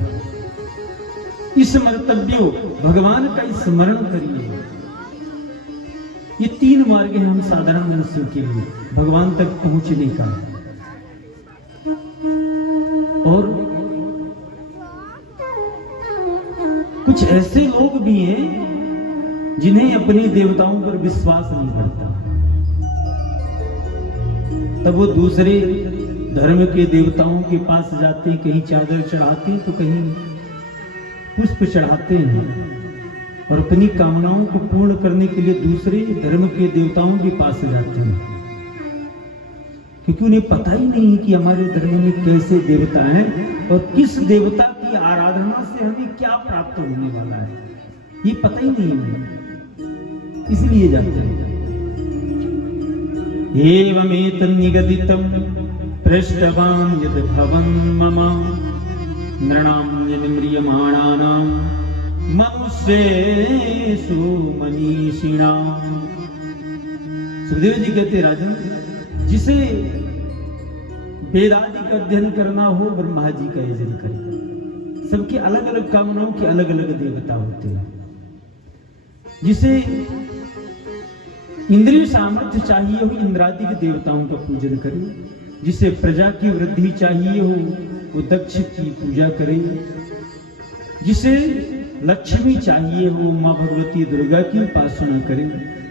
स्मर्तव्यो, भगवान का स्मरण करिए। ये तीन मार्ग हैं हम साधारण मनुष्यों के लिए भगवान तक पहुंचने का। और कुछ ऐसे लोग भी हैं जिन्हें अपने देवताओं पर विश्वास नहीं करता, तब वो दूसरे धर्म के देवताओं के पास जाते, कहीं चादर चढ़ाते तो कहीं पुष्प चढ़ाते हैं, और अपनी कामनाओं को पूर्ण करने के लिए दूसरे धर्म के देवताओं के पास जाते हैं, क्योंकि उन्हें पता ही नहीं है कि हमारे धर्म में कैसे देवता हैं और किस देवता की आराधना से हमें क्या प्राप्त होने वाला है, ये पता ही नहीं है, इसलिए जाते हैं। एवमेतन्निगदितं पृष्टवान् यद् भवन् मम नृणां यद्म्रियमाणानां मनुष्येषु मनीषिणां। सुखदेव जी कहते राजन, जिसे वेदादि का अध्ययन करना हो ब्रह्मा जी का यजन करे। सबकी अलग अलग कामनाओं के अलग अलग देवता होते हैं। जिसे इंद्रिय सामर्थ्य चाहिए हो इंद्रादि के देवताओं का पूजन करे, जिसे प्रजा की वृद्धि चाहिए हो वो दक्ष की पूजा करे, जिसे लक्ष्मी चाहिए हो मां भगवती दुर्गा की उपासना करे,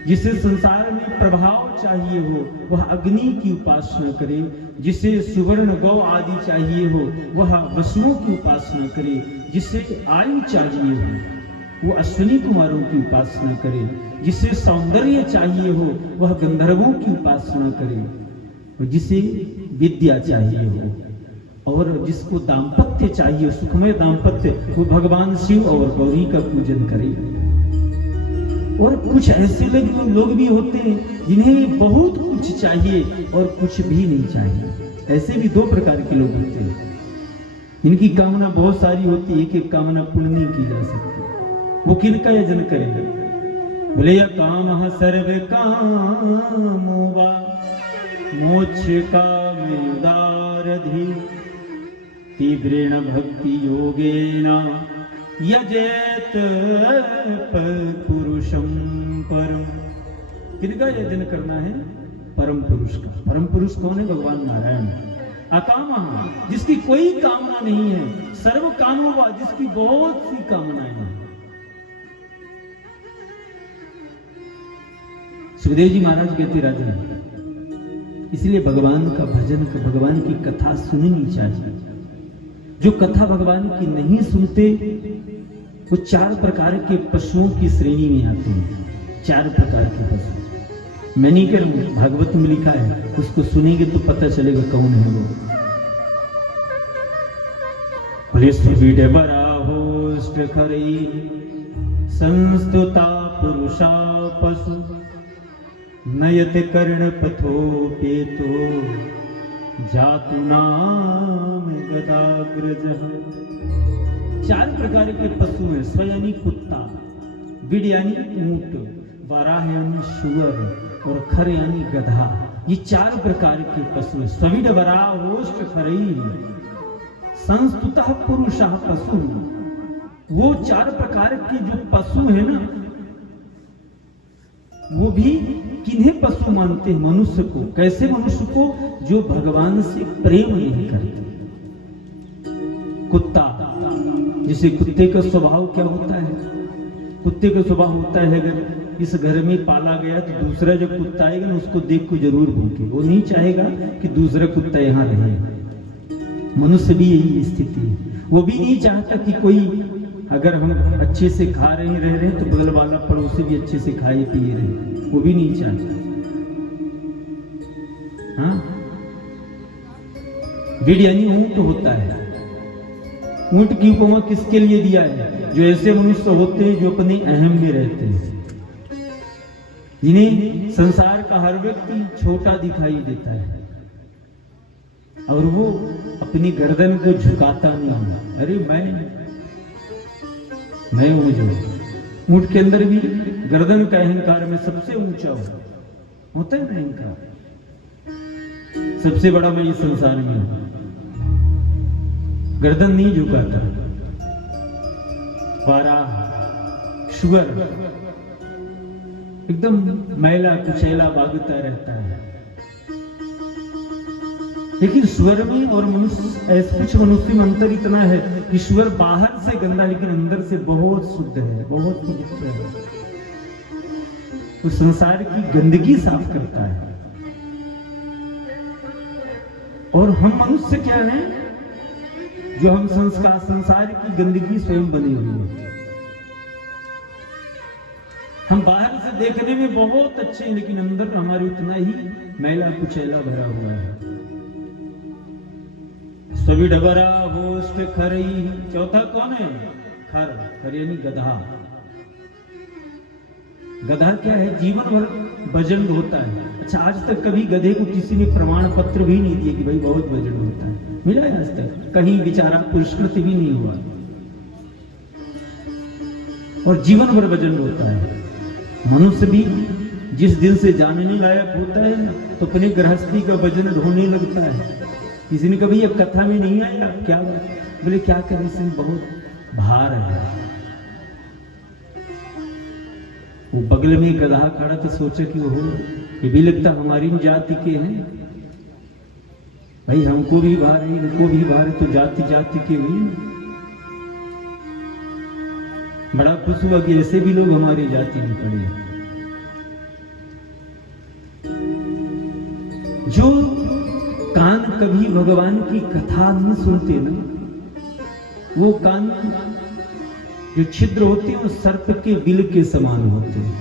जिसे संसार में प्रभाव चाहिए हो वह अग्नि की उपासना करे, जिसे सुवर्ण गौ आदि चाहिए हो वह वसुओं की उपासना करे, जिसे आयु चाहिए हो वो अश्विनी कुमारों की उपासना करे, जिसे सौंदर्य चाहिए हो वह गंधर्वों की उपासना करे, और जिसे विद्या चाहिए हो और जिसको दाम्पत्य चाहिए सुखमय दाम्पत्य वो भगवान शिव और गौरी का पूजन करे। और कुछ ऐसे लोग भी होते हैं जिन्हें बहुत कुछ चाहिए और कुछ भी नहीं चाहिए। ऐसे भी दो प्रकार के लोग होते हैं। इनकी कामना बहुत सारी होती है, एक एक कामना पूर्ण नहीं की जा सकती। वो किनका यजन करेंगे? बोले या काम सर्व कामो वा मोक्ष कामयुदारधि तीव्रेण भक्ति योगेन यजेत पुरुषम परम। किनका यजन करना है? परम पुरुष का। परम पुरुष कौन है? भगवान नारायण। अकामः, जिसकी कोई कामना नहीं है, सर्व कामों, जिसकी बहुत सी कामनाएं हैं। सुखदेव जी महाराज कहते राजन, इसलिए भगवान का भजन, भगवान की कथा सुननी चाहिए। जो कथा भगवान की नहीं सुनते वो 4 प्रकार के पशुओं की श्रेणी में आते हैं। 4 प्रकार के पशु मैंने कर भागवत में लिखा है, उसको सुनेंगे तो पता चलेगा कौन है वो। संस्तुता पुरुषा पशु नयते कर्ण पथोपेतो जातु नाम गदाग्रजः। 4 प्रकार के पशु हैं। स्व यानी कुत्ता, विड यानी ऊंट, वराह यानी शुअर और खर यानी गधा। ये 4 प्रकार के पशु हैं। स्विड वराह रोष्ट खरई संस्तुतः पुरुषः पशु। वो 4 प्रकार के जो पशु है ना, वो भी किन्हें पशु मानते हैं? मनुष्य को। कैसे मनुष्य को? जो भगवान से प्रेम नहीं करते। कुत्ता, जैसे कुत्ते का स्वभाव क्या होता है? कुत्ते का स्वभाव होता है अगर इस घर में पाला गया तो दूसरा जब कुत्ता आएगा ना उसको देख को जरूर भूखे। वो नहीं चाहेगा कि दूसरा कुत्ता यहाँ रहे। मनुष्य भी यही स्थिति है। वो भी नहीं चाहता कि कोई, अगर हम अच्छे से खा रहे रह रहे तो बगल वाला पड़ोसी भी अच्छे से खाए पिए रहे। वो भी नहीं चाहता। हाँ, विड यानी ऊंट होता है। ऊंट की उपमा किसके लिए दिया है? जो ऐसे मनुष्य होते हैं जो अपने अहम में रहते हैं, जिन्हें संसार का हर व्यक्ति छोटा दिखाई देता है और वो अपनी गर्दन को झुकाता नहीं। अरे मैं हूं जो। ऊंट के अंदर भी गर्दन का अहंकार में सबसे ऊंचा होता है ना अहंकार। सबसे बड़ा मैं इस संसार में हूं। गर्दन नहीं झुकाता। वाराह, शुगर एकदम मैला कुचैला भागता रहता है। लेकिन स्वर में और मनुष्य, ऐसे कुछ मनुष्य में अंतर इतना है कि स्वर बाहर से गंदा लेकिन अंदर से बहुत शुद्ध है, बहुत पवित्र है। वो संसार की गंदगी साफ करता है। और हम मनुष्य क्या हैं? जो हम संसार की गंदगी स्वयं बने हुए हैं। हम बाहर से देखने में बहुत अच्छे हैं लेकिन अंदर हमारे उतना ही मैला कुचैला भरा हुआ है। सभी डबरा होस्ट खरई। चौथा कौन है? खर। खर यानी गधा। गधा क्या है? जीवन भर वजन होता है। अच्छा, आज तक कभी गधे को किसी ने प्रमाण पत्र भी नहीं दिया कि भाई बहुत वजन होता है? मिला है आज तक? कहीं बेचारा पुरस्कृत भी नहीं हुआ। और जीवन भर वजन होता है। मनुष्य भी जिस दिन से जानने लायक होता है तो अपनी गृहस्थी का वजन ढोने लगता है। किसी ने कभी अब कथा में नहीं आया क्या? बोले क्या करें, इसमें बहुत भार है। वो बगल में गधा खड़ा तो सोचा कि वो ये भी लगता हमारी जाति के हैं। भाई हमको भी भार है, इनको भी भार है, तो जाति जाति के हुई। बड़ा खुश हुआ कि ऐसे भी लोग हमारी जाति में पड़े। जो कान कभी भगवान की कथा नहीं सुनते ना, वो कान जो छिद्र होते हैं वो सर्प के बिल के समान होते हैं।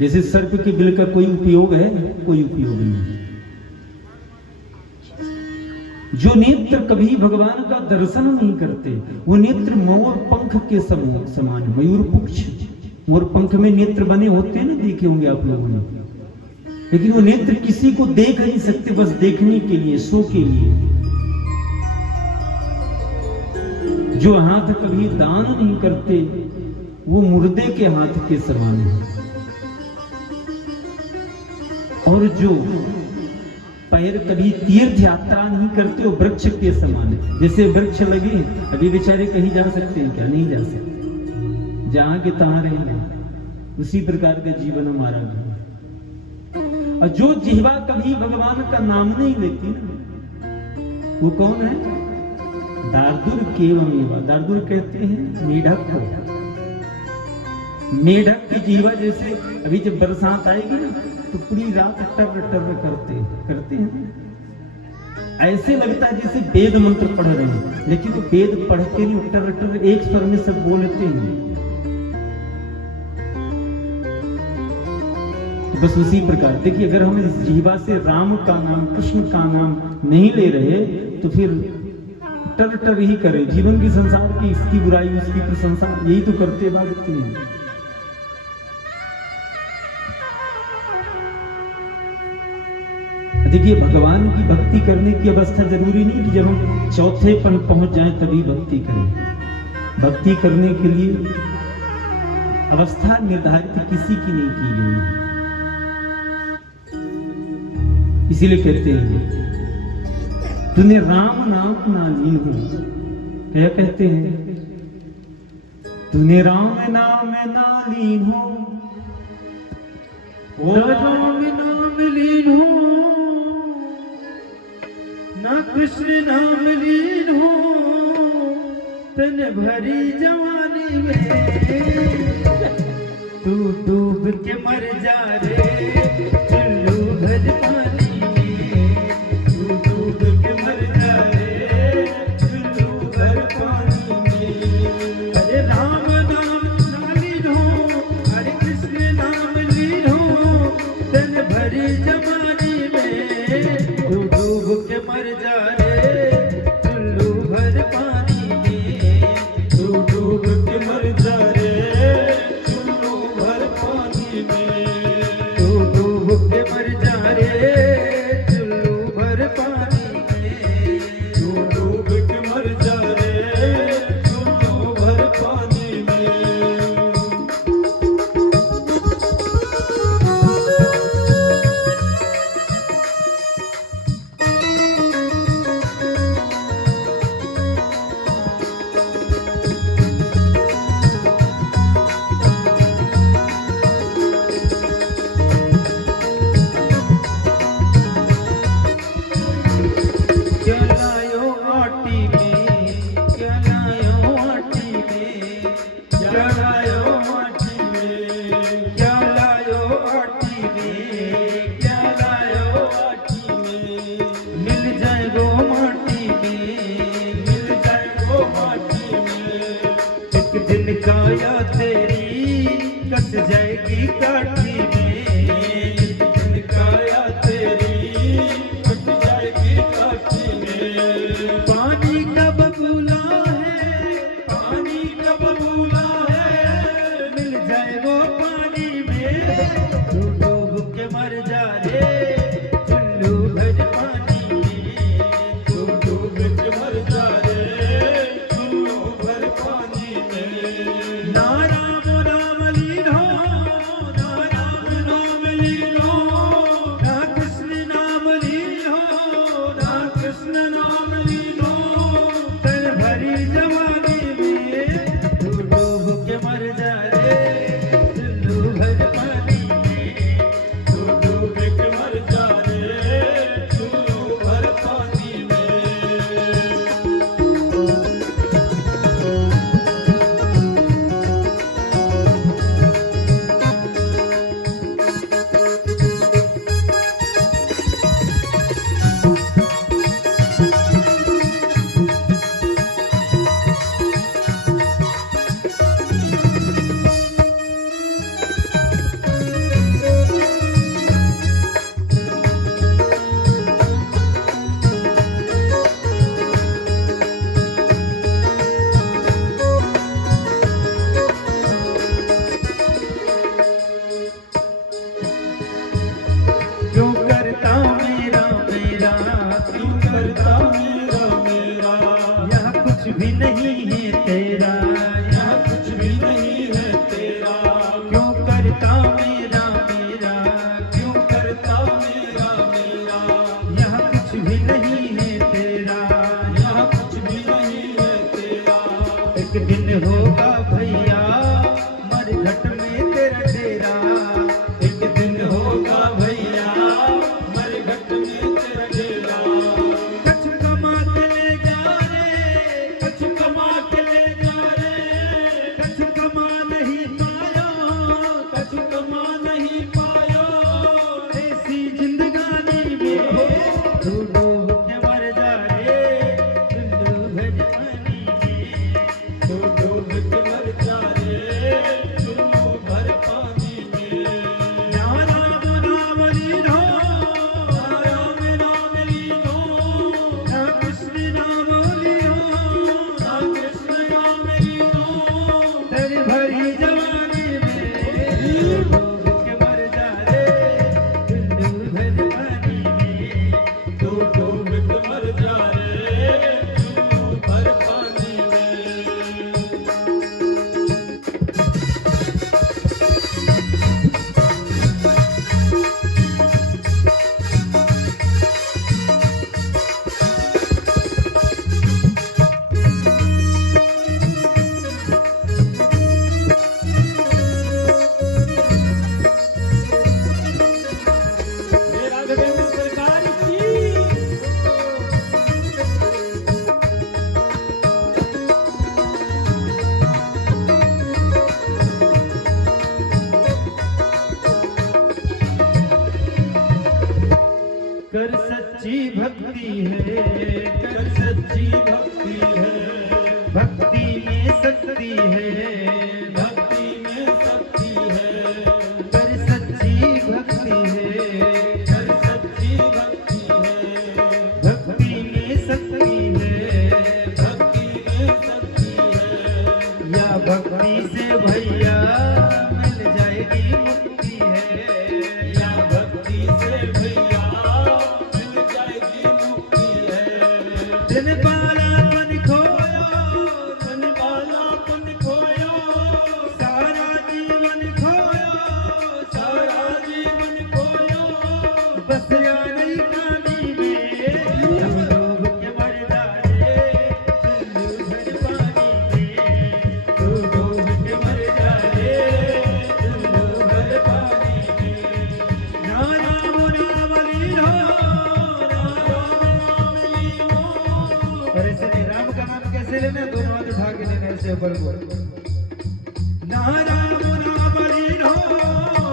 जैसे सर्प के बिल का कोई उपयोग है? कोई उपयोग नहीं। जो नेत्र कभी भगवान का दर्शन नहीं करते वो नेत्र मोर पंख के समान। मयूर पुक्ष, मोर पंख में नेत्र बने होते हैं ना, देखे होंगे आप लोगों ने। लेकिन वो नेत्र किसी को देख नहीं सकते, बस देखने के लिए, शो के लिए। जो हाथ कभी दान नहीं करते वो मुर्दे के हाथ के समान है। और जो पैर कभी तीर्थ यात्रा नहीं करते वो वृक्ष के समान है। जैसे वृक्ष लगे, अभी बेचारे कहीं जा सकते हैं क्या? नहीं जा सकते, जहां के तहां रहेंगे। उसी प्रकार का जीवन हमारा भी। और जो जिह्वा कभी भगवान का नाम नहीं लेती ना, वो कौन है? दार्दुर केवमेवा। दार्दुर कहते हैं मेढक को। मेढक की जीवा जैसे अभी जब बरसात आएगी ना तो पूरी रात टर टर करते हैं। ऐसे लगता है जैसे वेद मंत्र पढ़ रहे हैं, लेकिन वो वेद पढ़ते नहीं, टर टर एक स्वर में सब बोलते हैं। बस उसी प्रकार देखिए, अगर हम इस जीवा से राम का नाम, कृष्ण का नाम नहीं ले रहे तो फिर टर ही करे। जीवन की संसार की, इसकी बुराई उसकी प्रशंसा, यही तो करते भागते हैं। देखिए भगवान की भक्ति करने की अवस्था जरूरी नहीं कि जब हम चौथे पन पहुंच जाएं तभी भक्ति करें। भक्ति करने के लिए अवस्था निर्धारित किसी की नहीं की गई है। इसीलिए कहते हैं तूने राम नाम ना लीन हो, क्या कहते हैं, तूने राम नाम ना लीन हो, ओ राम नाम लीन हो, ना कृष्ण नाम लीन हो, तन भरी जवानी में तू डूब के मर जा रे चुल्लू भर पानी में, तू डूब के मर जा रे चुल्लू भर पानी में। अरे राम नाम ना लीन हो, हरे कृष्ण नाम लीन हो, तन भरी जवानी में तू डूब के मर जा रे चुल्लू भर पानी में, तू डूब के मर जा रे चुल्लू भर पानी में, तू डूब के मर जा रे चुल्लू भर पानी में, तू डूब के मर जा रे चुल्लू भर पानी में। क्या लायो आटी में, क्या लायो आटी में, क्या लायो आटी में, क्या लायो आटी में, क्या लायो आटी में, मिल जाएगो माटी में, मिल जाएगो माटी में, एक दिन काया तेरी कस जाएगी काठी में, एक दिन काया तेरी कस जाएगी काठी में। पानी का बबूला है, पानी का बबूला है, मिल जाए वो पानी में तू डूब के मर जा रे चुल्लू भर पानी में, तू डूब के मर जा रे चुल्लू भर पानी में। ना राम नाम लीन हो, ना राम नाम लीन हो, ना कृष्ण नाम लीन हो, ना कृष्ण नाम लीन हो, तन भरी जवानी में तू डूब के मर जा रे चुल्लू भर पानी में, तू डूब के मर जा रे चुल्लू भर पानी में। क्यों करता मेरा मेरा, क्यों करता मेरा मेरा, यहाँ कुछ भी नहीं है तेरा, यहाँ कुछ भी नहीं है तेरा। क्यों करता मेरा मेरा, क्यों करता मेरा मेरा, यहाँ कुछ भी नहीं है तेरा, यहाँ कुछ भी नहीं है तेरा। एक दिन होगा भैया मरघट में तेरा डेरा, एक दिन होगा भैया मरघट में तेरा डेरा। कछ कमा के ले जा रे, कछ कमा के ले जा रे, कछ कमा नहीं पायो, कछ कमा नहीं पायो, ऐसी जिंदगानी में तू डूब के मर जा रे चुल्लू भर पानी में, तू डूब के है, कर सच्ची भक्ति है, भक्ति में शक्ति है, भक्ति में शक्ति है, कर सच्ची भक्ति है, कर सच्ची भक्ति है, भक्ति में शक्ति है, भक्ति में शक्ति है, या भक्ति से भैया मिल जाएगी मुक्ति है, या भक्ति से भैया मिल जाएगी मुक्ति है। दिन बालापन खोया, धन वालापन खोया, सारा जीवन खोया, सारा जीवन खोया, बस या नहीं कहानी में हम डूब के मर जाए सिंधु भर पानी में, तू डूब के मर जाए सिंधु भर पानी में। ना राम नाम लीनो, ना राम नाम लीनो। और इसलिए राम का नाम कैसे लेना, दोनों हाथ उठा के लेना ऐसे ऊपर को। ना राम नाम लीनो,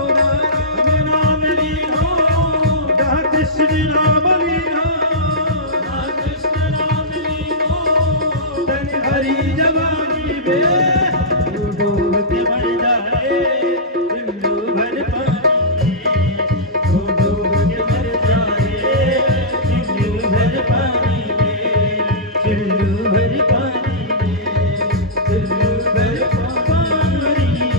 ना राम नाम लीनो, ना कृष्ण नाम लीनो, ना कृष्ण नाम लीनो, तन हरी जवानी में तू डूब के मर जाए सिंधु भर पानी में, तू डूब के मर जाए सिंधु भर पानी में, सिंधु भर पानी में, सिंधु भर पानी में।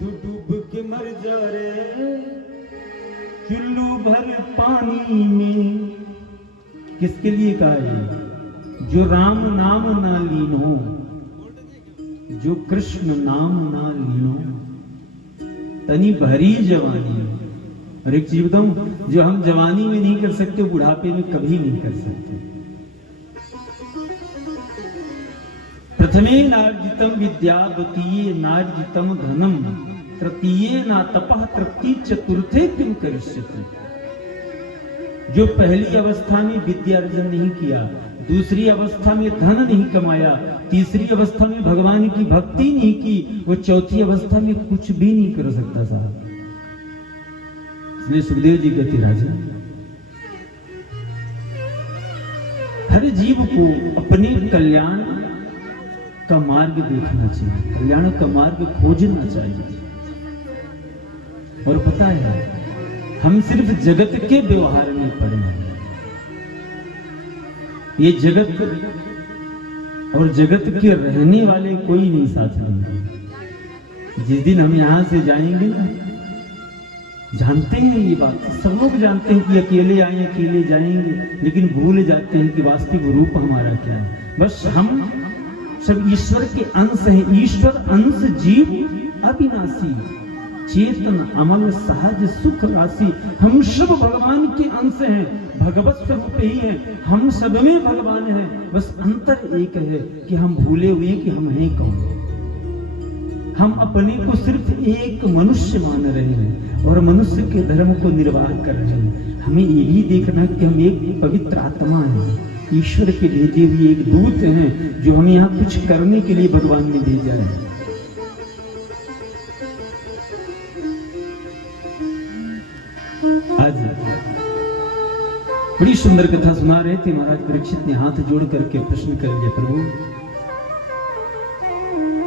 तू डूब के मर जा रे चुल्लू भर पानी में। किसके लिए कहा है? जो राम नाम ना लीनो, जो कृष्ण नाम ना लीनो, तनी भरी जवानी में। और एक चीज बताऊं, जो हम जवानी में नहीं कर सकते बुढ़ापे में कभी नहीं कर सकते। प्रथमे नार्जितम विद्या, द्वितीये नार्जितम धनम, तृतीये ना तपः, तृतीय चतुर्थे किम करिष्यति। जो पहली अवस्था में विद्या अर्जन नहीं किया, दूसरी अवस्था में धन नहीं कमाया, तीसरी अवस्था में भगवान की भक्ति नहीं की, वो चौथी अवस्था में कुछ भी नहीं कर सकता साहब। इसलिए सुखदेव जी कहते, राजा हर जीव को अपने कल्याण का मार्ग देखना चाहिए, कल्याण का मार्ग खोजना चाहिए। और पता है, हम सिर्फ जगत के व्यवहार में पड़े हैं। ये जगत और जगत के रहने वाले कोई नहीं साथ देंगे। जिस दिन हम यहां से जाएंगे ना, जानते हैं ये बात, सब लोग जानते हैं कि अकेले आए अकेले जाएंगे, लेकिन भूल जाते हैं कि वास्तविक रूप हमारा क्या है। बस हम सब ईश्वर के अंश हैं। ईश्वर अंश जीव अविनाशी, चेतन अमल सहज सुख राशि। हम सब भगवान के अंश हैं, भगवत स्वरूप ही हैं, हम सब में भगवान हैं। बस अंतर एक है कि हम भूले हुए कि हम हैं कौन। हम अपने को सिर्फ एक मनुष्य मान रहे हैं और मनुष्य के धर्म को निर्वाह कर रहे हैं। हमें ये भी देखना कि हम एक पवित्र आत्मा हैं, ईश्वर के भेजे हुए एक दूत हैं, जो हमें यहाँ कुछ करने के लिए भगवान ने भेजा है। आज बड़ी सुंदर कथा सुना रहे थे महाराज परीक्षित ने हाथ जोड़ करके प्रश्न कर लिया, प्रभु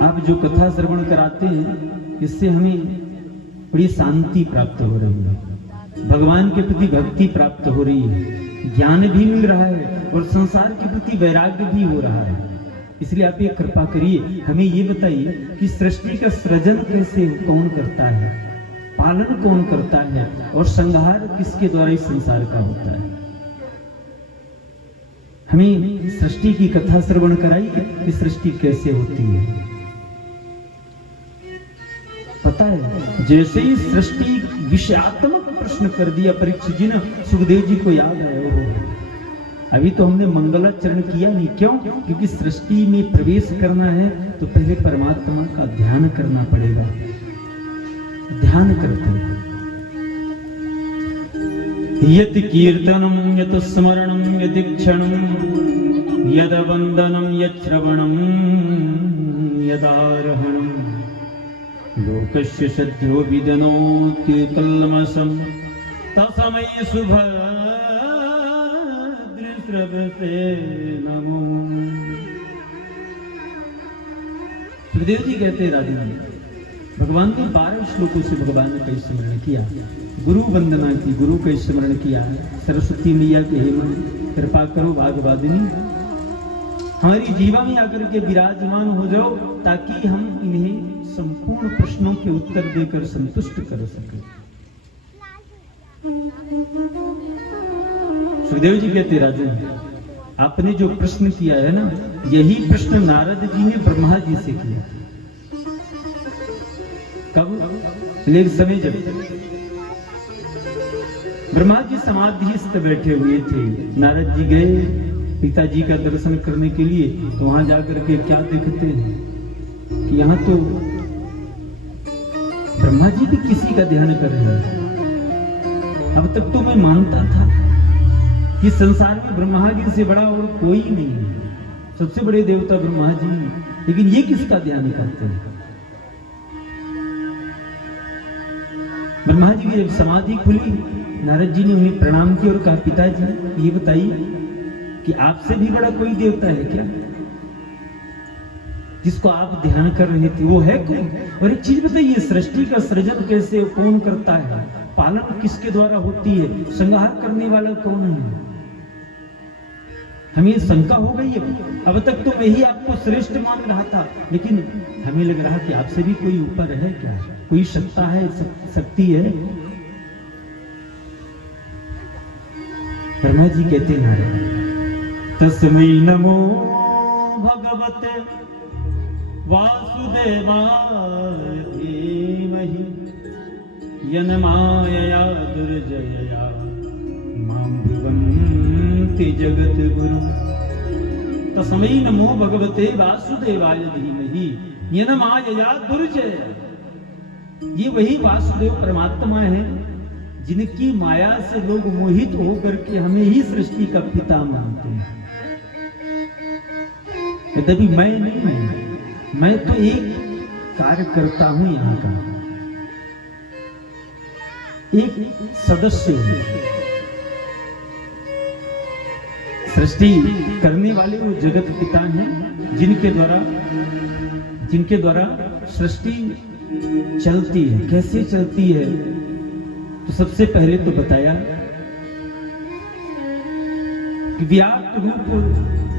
आप जो कथा श्रवण कराते हैं इससे हमें बड़ी शांति प्राप्त हो रही है, भगवान के प्रति भक्ति प्राप्त हो रही है, ज्ञान भी मिल रहा है और संसार के प्रति वैराग्य भी हो रहा है। इसलिए आप ये कृपा करिए, हमें ये बताइए कि सृष्टि का सृजन कैसे कौन करता है, पालन कौन करता है और संहार किसके द्वारा इस संसार का होता है। हमें सृष्टि की कथा श्रवण कराइए कि सृष्टि कैसे होती है। पता है, जैसे ही सृष्टि विषयात्मक प्रश्न कर दिया परीक्षित जी ने, सुखदेव जी को याद आया, अभी तो हमने मंगलाचरण किया नहीं। क्यों? क्योंकि सृष्टि में प्रवेश करना है तो पहले परमात्मा का ध्यान करना पड़ेगा। ध्यान करते हैं, यत् कीर्तनम यत् स्मरणम यदीक्षणम यद वंदनम यत् श्रवणम यदारोहणम लोकस्य सद्यो विदनोति कल्मषं तस्मै सुभद्रश्रवसे नमो। सुखदेव जी कहते राजन, भगवान ने 12 श्लोकों से भगवान ने कई स्मरण किया, गुरु वंदना की, गुरु का स्मरण किया, सरस्वती मैया के हेमन कृपा करो भागवादिनी, हमारी जीवा में आकर के विराजमान हो जाओ ताकि हम इन्हें संपूर्ण प्रश्नों के उत्तर देकर संतुष्ट कर सके। सुखदेव जी कहते राजन, आपने जो प्रश्न किया है ना, यही प्रश्न नारद जी ने ब्रह्मा जी से किया। कब? एक समय जब ब्रह्मा जी समाधिस्थ बैठे हुए थे, नारद जी गए पिताजी का दर्शन करने के लिए, तो वहां जाकर के क्या देखते हैं कि यहाँ तो ब्रह्मा जी भी किसी का ध्यान कर रहे हैं। अब तक तो मैं मानता था कि संसार में ब्रह्मा जी से बड़ा और कोई नहीं है, सबसे बड़े देवता ब्रह्मा जी, लेकिन ये किसका ध्यान करते हैं? ब्रह्मा जी की जब समाधि खुली, नारद जी ने उन्हें प्रणाम किया और कहा, पिताजी ये बताइए कि आपसे भी बड़ा कोई देवता है क्या, जिसको आप ध्यान कर रहे थे? वो है कौन? और एक चीज बताइए, सृष्टि का सृजन कैसे कौन करता है, पालन किसके द्वारा होती है, संहार करने वाला कौन है? हमें शंका हो गई है। अब तक तो मैं ही आपको श्रेष्ठ मान रहा था, लेकिन हमें लग रहा कि आपसे भी कोई ऊपर है क्या, कोई सत्ता है, शक्ति है। ब्रह्मा जी कहते हैं, तस्मै नमो भगवते वासुदेवाय धीमहि यन्मायया दुर्जयया मां भुवन्ति जगत गुरु। तस्मै नमो भगवते वासुदेवाय धीमहि यन्मायया दुर्जयया। ये वही वासुदेव परमात्मा है जिनकी माया से लोग मोहित होकर के हमें ही सृष्टि का पिता मानते हैं। यद्यपि मैं नहीं हूं, मैं तो एक कार्य करता हूं, यहां का एक सदस्य हूं। सृष्टि करने वाले वो जगत पिता हैं जिनके द्वारा सृष्टि चलती है। कैसे चलती है? तो सबसे पहले तो बताया कि व्याप्त रूप,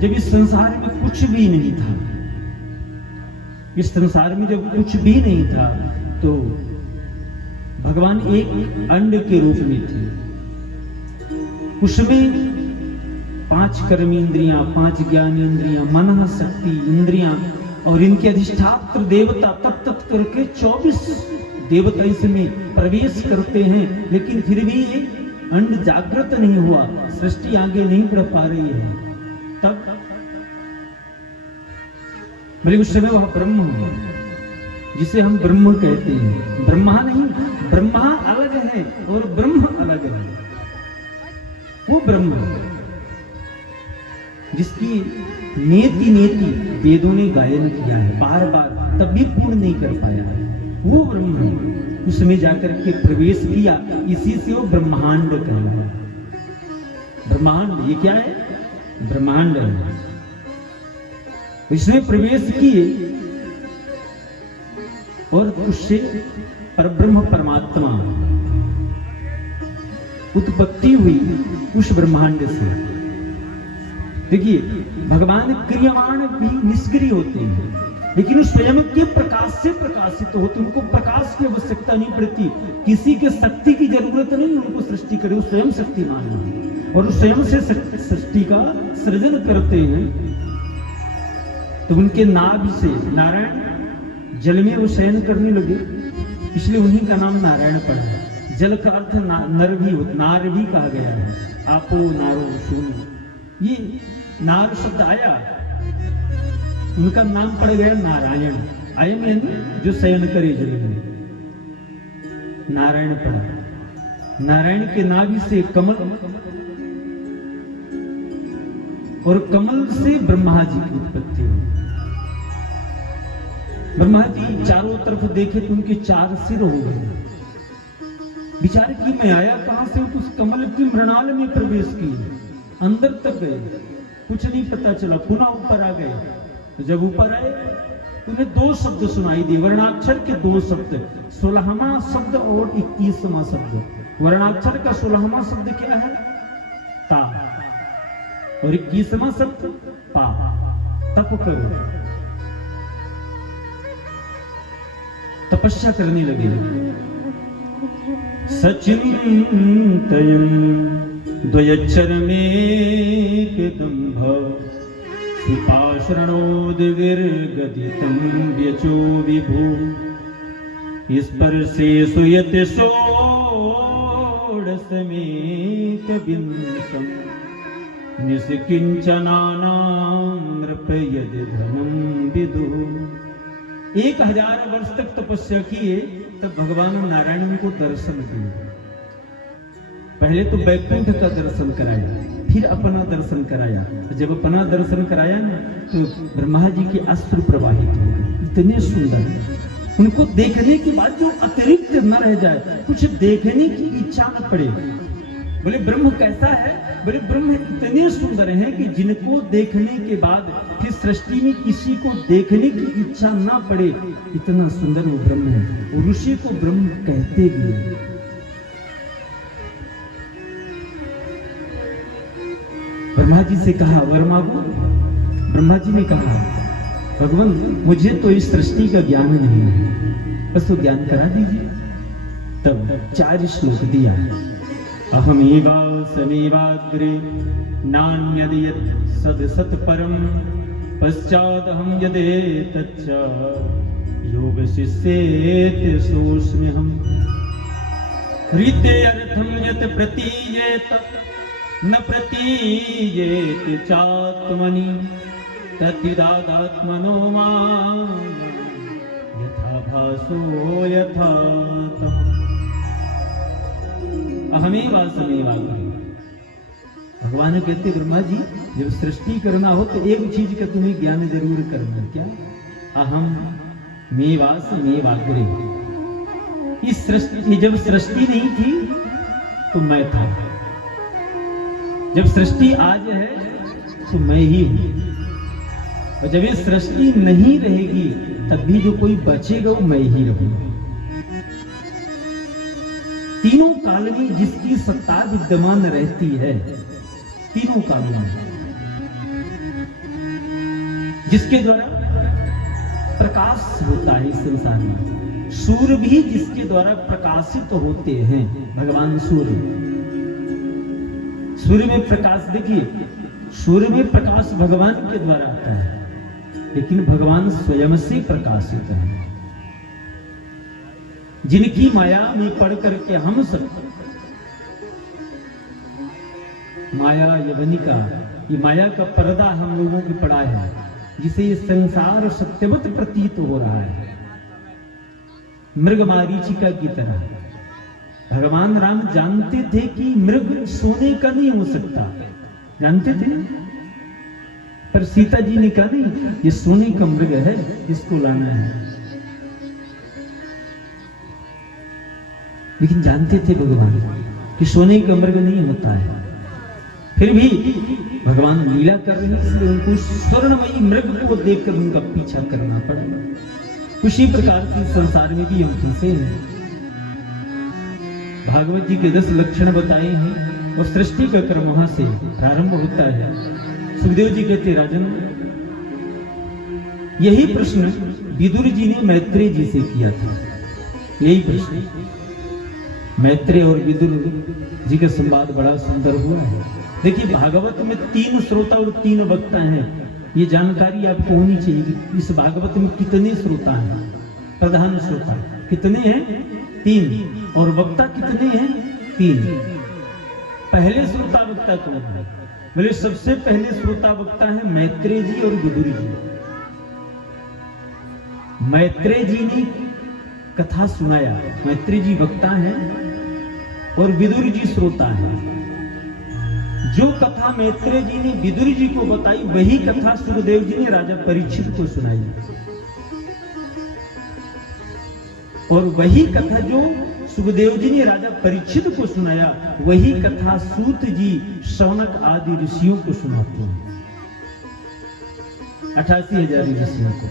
जब इस संसार में कुछ भी नहीं था, इस संसार में जब कुछ भी नहीं था, तो भगवान एक अंड के रूप में थे। उसमें 5 कर्म इंद्रियां, 5 ज्ञान इंद्रियां, मन, शक्ति इंद्रियां और इनके अधिष्ठात्र देवता तत्त करके 24 देवता इसमें प्रवेश करते हैं, लेकिन फिर भी ये अंड जागृत नहीं हुआ, सृष्टि आगे नहीं बढ़ पा रही है। तब बोले उस समय वह ब्रह्म हुआ, जिसे हम ब्रह्म कहते हैं। ब्रह्मा नहीं, ब्रह्मा अलग है और ब्रह्म अलग है। वो ब्रह्म जिसकी नेति नेति वेदों ने गायन किया है बार बार, तब भी पूर्ण नहीं कर पाया है, वो ब्रह्म है। उसमें जाकर के प्रवेश किया, इसी से वो ब्रह्मांड कहलाया। ब्रह्मांड ये क्या है? ब्रह्मांड है। इसमें प्रवेश किए और उससे परब्रह्म परमात्मा उत्पत्ति हुई उस ब्रह्मांड से। देखिए, भगवान क्रियमाण भी निष्क्रिय होते हैं, लेकिन वो स्वयं के प्रकाश से प्रकाशित होते, उनको प्रकाश की आवश्यकता नहीं पड़ती, किसी के शक्ति की जरूरत नहीं उनको सृष्टि करे, वो स्वयं शक्तिमान है और स्वयं से सृष्टि का सृजन करते हैं। तो उनके नाभि से नारायण जल में वो शयन करने लगे, इसलिए उन्हीं का नाम नारायण पड़ा है। जल का अर्थ नर भी कहा गया है। आपो नारो शून्य, ये नार शब्द आया, उनका नाम पड़ गया नारायण। आयम यानी जो शयन करे जल में, नारायण पड़ा। नारायण के नाभि से कमल और कमल से ब्रह्मा जी की उत्पत्ति हुई। ब्रह्मा जी चारों तरफ देखे तो उनके 4 सिर हो गए। विचार की मैं आया कहां से, उस कमल की मृणाल में प्रवेश की, अंदर तक गए, कुछ नहीं पता चला। पुनः ऊपर आ गए, तो जब ऊपर आए उन्हें 2 शब्द सुनाई दिए, वर्णाक्षर के 2 शब्द, 16वां शब्द और 21वां शब्द। वर्णाक्षर का 16वां शब्द क्या है? ता, और 21वां शब्द पा। तप करो, तपस्या करने लगे। सचिंतयन् द्वयच्छरमेकदम्भ सुपाशरणोद्गिर्गदितं व्यचो विभु स्पर्शे सुयते षोडशमेकविंशम् निष्किञ्चनानां नृपयद् धनं विदुः। 1000 वर्ष तक तपस्या किए, तब भगवान नारायण उनको दर्शन दिए। पहले तो वैकुंठ का दर्शन कराया, फिर अपना दर्शन कराया। जब अपना दर्शन कराया ना, तो ब्रह्मा जी के अश्रु प्रवाहित हो गए, इतने सुंदर। उनको देखने के बाद जो अतिरिक्त न रह जाए, कुछ देखने की इच्छा न पड़े। बोले ब्रह्म कैसा है? बोले ब्रह्म इतने सुंदर हैं कि जिनको देखने के बाद फिर सृष्टि में किसी को देखने की इच्छा ना पड़े, इतना सुंदर वो ब्रह्म है। ऋषि को ब्रह्म कहते भी हैं। ब्रह्मा जी से कहा वर मांगो। ब्रह्मा जी ने कहा भगवान मुझे तो इस सृष्टि का ज्ञान नहीं है, बस तो ज्ञान करा दीजिए। तब 4 श्लोक दिया। अहमेवासमेवाग्रे नान्यद् सदसत् परम पश्चादहं यदेतच्च योगशिष्येति सोऽस्म्यहम्। ऋतेऽर्थं यत् प्रतीयेत न प्रतीयेत चात्मनि तद्विदादात्मनो मां यथा भासो यथा तमः। अहमेवासमेवाग्रे। भगवान कहते ब्रह्मा जी जब सृष्टि करना हो तो एक चीज का तुम्हें ज्ञान जरूर करना। क्या? अहम मेवासमेवाग्रे। इस सृष्टि, जब सृष्टि नहीं थी तो मैं था, जब सृष्टि आज है तो मैं ही हूं, और जब ये सृष्टि नहीं रहेगी तब भी जो कोई बचेगा वो मैं ही रहूंगा। तीनों काल में जिसकी सत्ता विद्यमान रहती है, तीनों कालों में जिसके द्वारा प्रकाश होता है इस संसार में, सूर्य भी जिसके द्वारा प्रकाशित होते हैं, भगवान सूर्य। सूर्य में प्रकाश देखिए, सूर्य में प्रकाश भगवान के द्वारा आता है, लेकिन भगवान स्वयं से प्रकाशित है। जिनकी माया में पढ़ करके हम सब माया यवनिका, ये माया का पर्दा हम लोगों की पड़ा है, जिसे ये संसार सत्यवत प्रतीत हो रहा है, मृग मारीचिका की तरह। भगवान राम जानते थे कि मृग सोने का नहीं हो सकता, जानते थे, पर सीता जी ने कहा नहीं ये सोने का मृग है, इसको लाना है। लेकिन जानते थे भगवान कि सोने का मृग नहीं होता है, फिर भी भगवान लीला कर रहे हैं, इसलिए उनको स्वर्णमयी मृग को देखकर उनका पीछा करना पड़ा। उसी प्रकार से संसार में भी हम फंसे हैं। भागवत जी के 10 लक्षण बताए हैं, और सृष्टि का क्रम वहां से प्रारंभ होता है। सुखदेव जी कहते राजन, यही प्रश्न विदुर जी ने मैत्रेय जी से किया था। यही प्रश्न मैत्रेय और विदुर जी का संवाद बड़ा सुंदर हुआ है। देखिए भागवत में 3 श्रोता और 3 वक्ता हैं, ये जानकारी आपको होनी चाहिए कि इस भागवत में कितने श्रोता हैं। प्रधान श्रोता कितने हैं? 3, और वक्ता कितने हैं? 3। पहले श्रोता वक्ता कौन है? बोले सबसे पहले श्रोता वक्ता है मैत्रेय जी और विदुर जी। मैत्रेय जी ने कथा सुनाया, मैत्रेय जी वक्ता हैं और विदुर जी श्रोता हैं। जो कथा मैत्रेय जी ने विदुर जी को बताई, वही कथा सुखदेव जी ने राजा परीक्षित को सुनाई। और वही कथा जो सुखदेव जी ने राजा परीक्षित को सुनाया, वही कथा सूत जी शौनक आदि ऋषियों को सुनाते हैं, 88,000 ऋषियों को।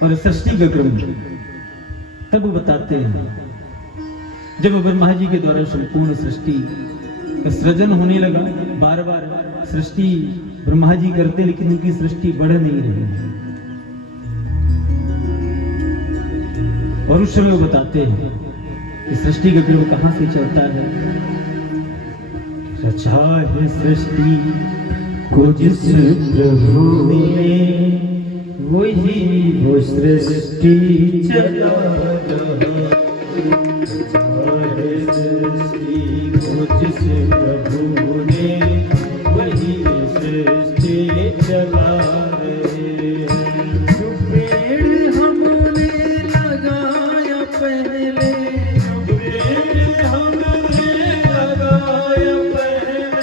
और सृष्टि का क्रम तब बताते हैं जब ब्रह्मा जी के द्वारा संपूर्ण सृष्टि का सृजन होने लगा। बार बार सृष्टि ब्रह्मा जी करते, लेकिन उनकी सृष्टि बढ़ नहीं रही है। और उस समय वो बताते हैं कि सृष्टि का क्रम कहां से चलता है। रचा है सृष्टि को जिस प्रभु ने, वही वो सृष्टि चला रहा। रचा है सृष्टि को जिस प्रभु ने, वही सृष्टि चला रहे हैं। जो पेड़ हमने लगाया पहले, जो पेड़ हमने लगाया पहले,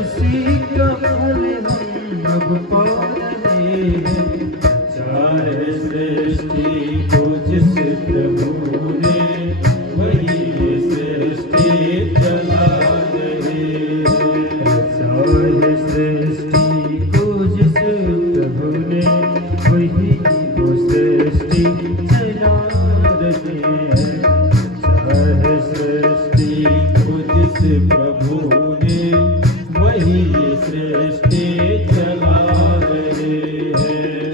उसी का फल हम अब पा रहे हैं। चार सृष्टि को जिस प्रभु ने, वही सृष्टि चला रहे हैं। चार सृष्टि को जिस प्रभु ने, वही वो सृष्टि चला रहे हैं। चार सृष्टि को जिस प्रभु ने, वही सृष्टि चला रहे हैं।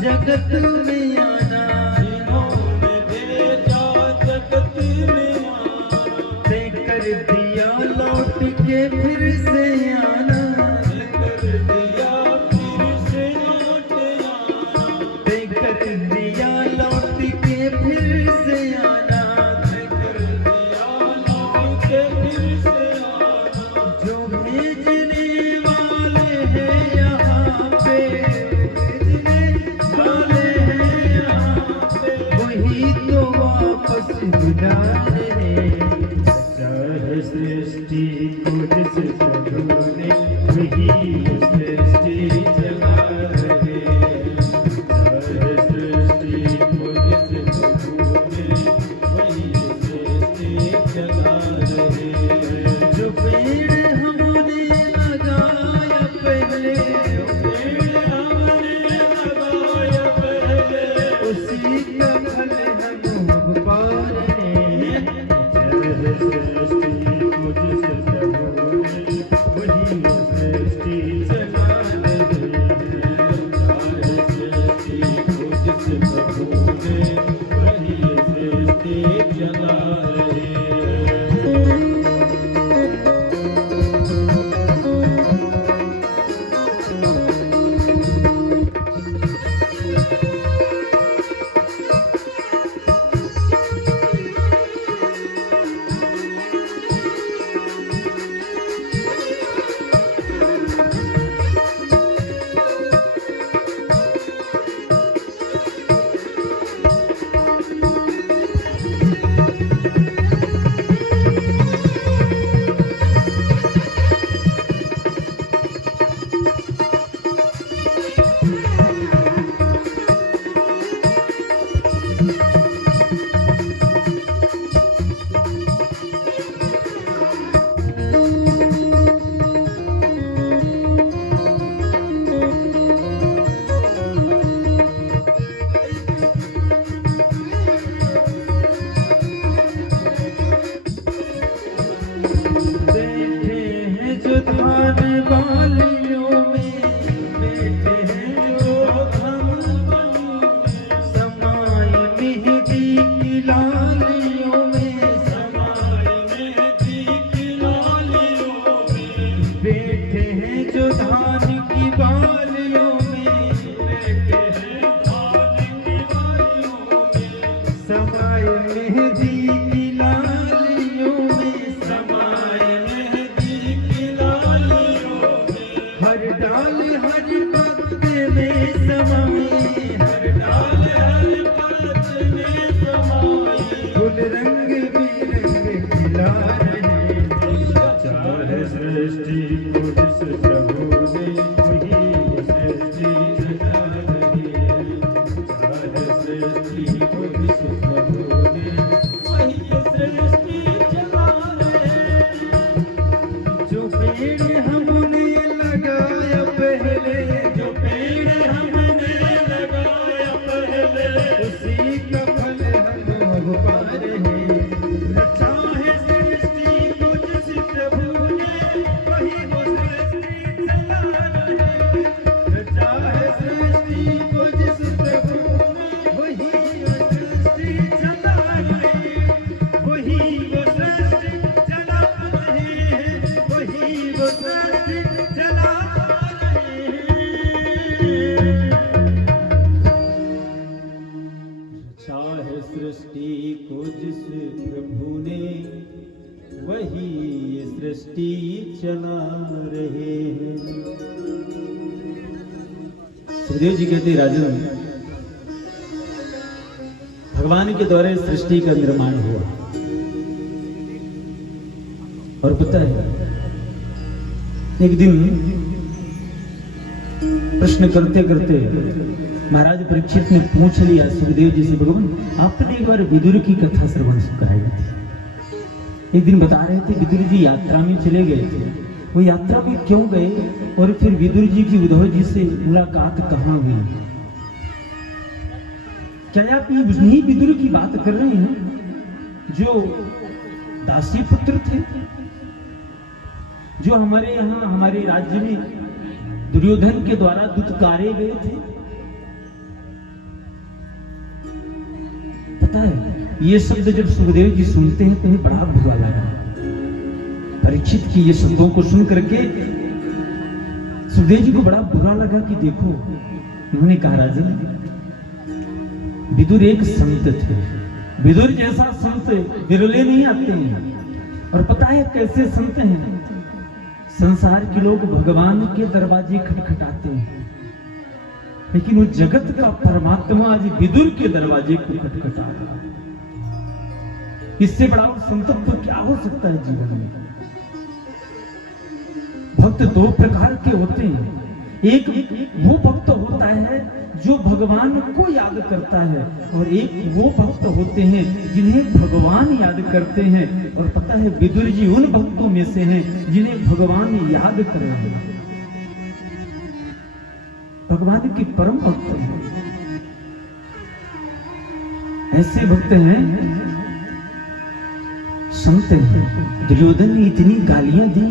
जगत में आना, जिन्होंने भेजा कर दिया लौट के फिर से आना, कर दिया फिर से लौट आना, कर दिया लौट के फिर से आना, कर दिया लौट के फिर से आना, जो भेजने वाले हैं यहाँ पे, भेजने वाले हैं यहाँ पे, वही तो वापस बुला रहे। चाहे सृष्टि को जिस प्रभु ने वही सृष्टि चला रहे, चाहे सृष्टि को जिस प्रभु ने वही सृष्टि चला रहे। जो पेड़ हमने लगाया पहले, पेड़ हमने लगाया पहले, उसी का फल हम अब पा रहे हैं। चाहे सृष्टि को जिस प्रभु ने वही सृष्टि चला रहे हैं, चाहे सृष्टि को जिस प्रभु ने वही सृष्टि चला रहे हैं। बैठे हैं जो धान बालियों में, बैठे हैं जो समाए मेहंदी की लालियों में, समाए मेहंदी की लालियों में, बैठे हैं जो धान की बालियों में, बैठे हैं धान की बालियों में, समाए मेहंदी की लालियों में, समाए मेहंदी की लालियों में, हर डाल हर पत्ते में समाए, हर डाल हर पत्ते में समाई, फूल रंग बिरंग खिला रहे। चाहे सृष्टि को जिस प्रभु ने वही सृष्टि चला रही है, चाहे सृष्टि को जिस प्रभु ने वही सृष्टि चला रहे हैं। जो पेड़ हमने लगाया पहले, जो पेड़ हमने लगाया पहले, उसी का फल हम अब पा रहे। रचा है सृष्टि को जिस प्रभु ने, वही वो सृष्टि चला रहे। रचा है सृष्टि को जिस प्रभु ने, वही वो सृष्टि चला रहे। वही वो सृष्टि चला रहे हैं, वही वो सृष्टि चला रहे हैं। चाहे सृष्टि को जिस प्रभु ने वही ये सृष्टि चला रहे हैं। सुखदेव जी कहते राजन, भगवान के द्वारा सृष्टि का निर्माण हुआ, और पता है एक दिन प्रश्न करते करते महाराज परीक्षित ने पूछ लिया सुखदेव जी से, भगवान आपने एक बार विदुर की कथा श्रवण कराई थी। एक दिन बता रहे थे विदुर जी यात्रा में चले गए थे, वो यात्रा में क्यों गए और फिर विदुर जी की उद्धव जी से मुलाकात कहाँ हुई। क्या आप नहीं विदुर की बात कर रहे हैं जो दासी पुत्र थे, जो हमारे यहाँ हमारे राज्य में दुर्योधन के द्वारा दुत्कारे गए थे। पता है ये शब्द जब सुखदेव जी सुनते हैं तो इन्हें बड़ा बुरा लगा। परीक्षित की ये शब्दों को सुन करके सुखदेव जी को बड़ा बुरा लगा कि देखो, उन्होंने कहा राजन, विदुर एक संत थे, विदुर जैसा संत विरले नहीं आते हैं। और पता है कैसे संत हैं? संसार के लोग भगवान के दरवाजे खटखटाते हैं, लेकिन वो जगत का परमात्मा आज विदुर के दरवाजे को खटखटा रहा है। इससे बड़ा संतत्व तो क्या हो सकता है जीवन में? भक्त दो प्रकार के होते हैं। एक वो भक्त होता है जो भगवान को याद करता है, और एक वो भक्त होते हैं जिन्हें भगवान याद करते हैं। और पता है विदुर जी उन भक्तों में से हैं जिन्हें भगवान याद कर रहे हैं, भगवान की परम भक्त हैं। ऐसे भक्त हैं, संत हैं। दुर्योधन ने इतनी गालियां दी,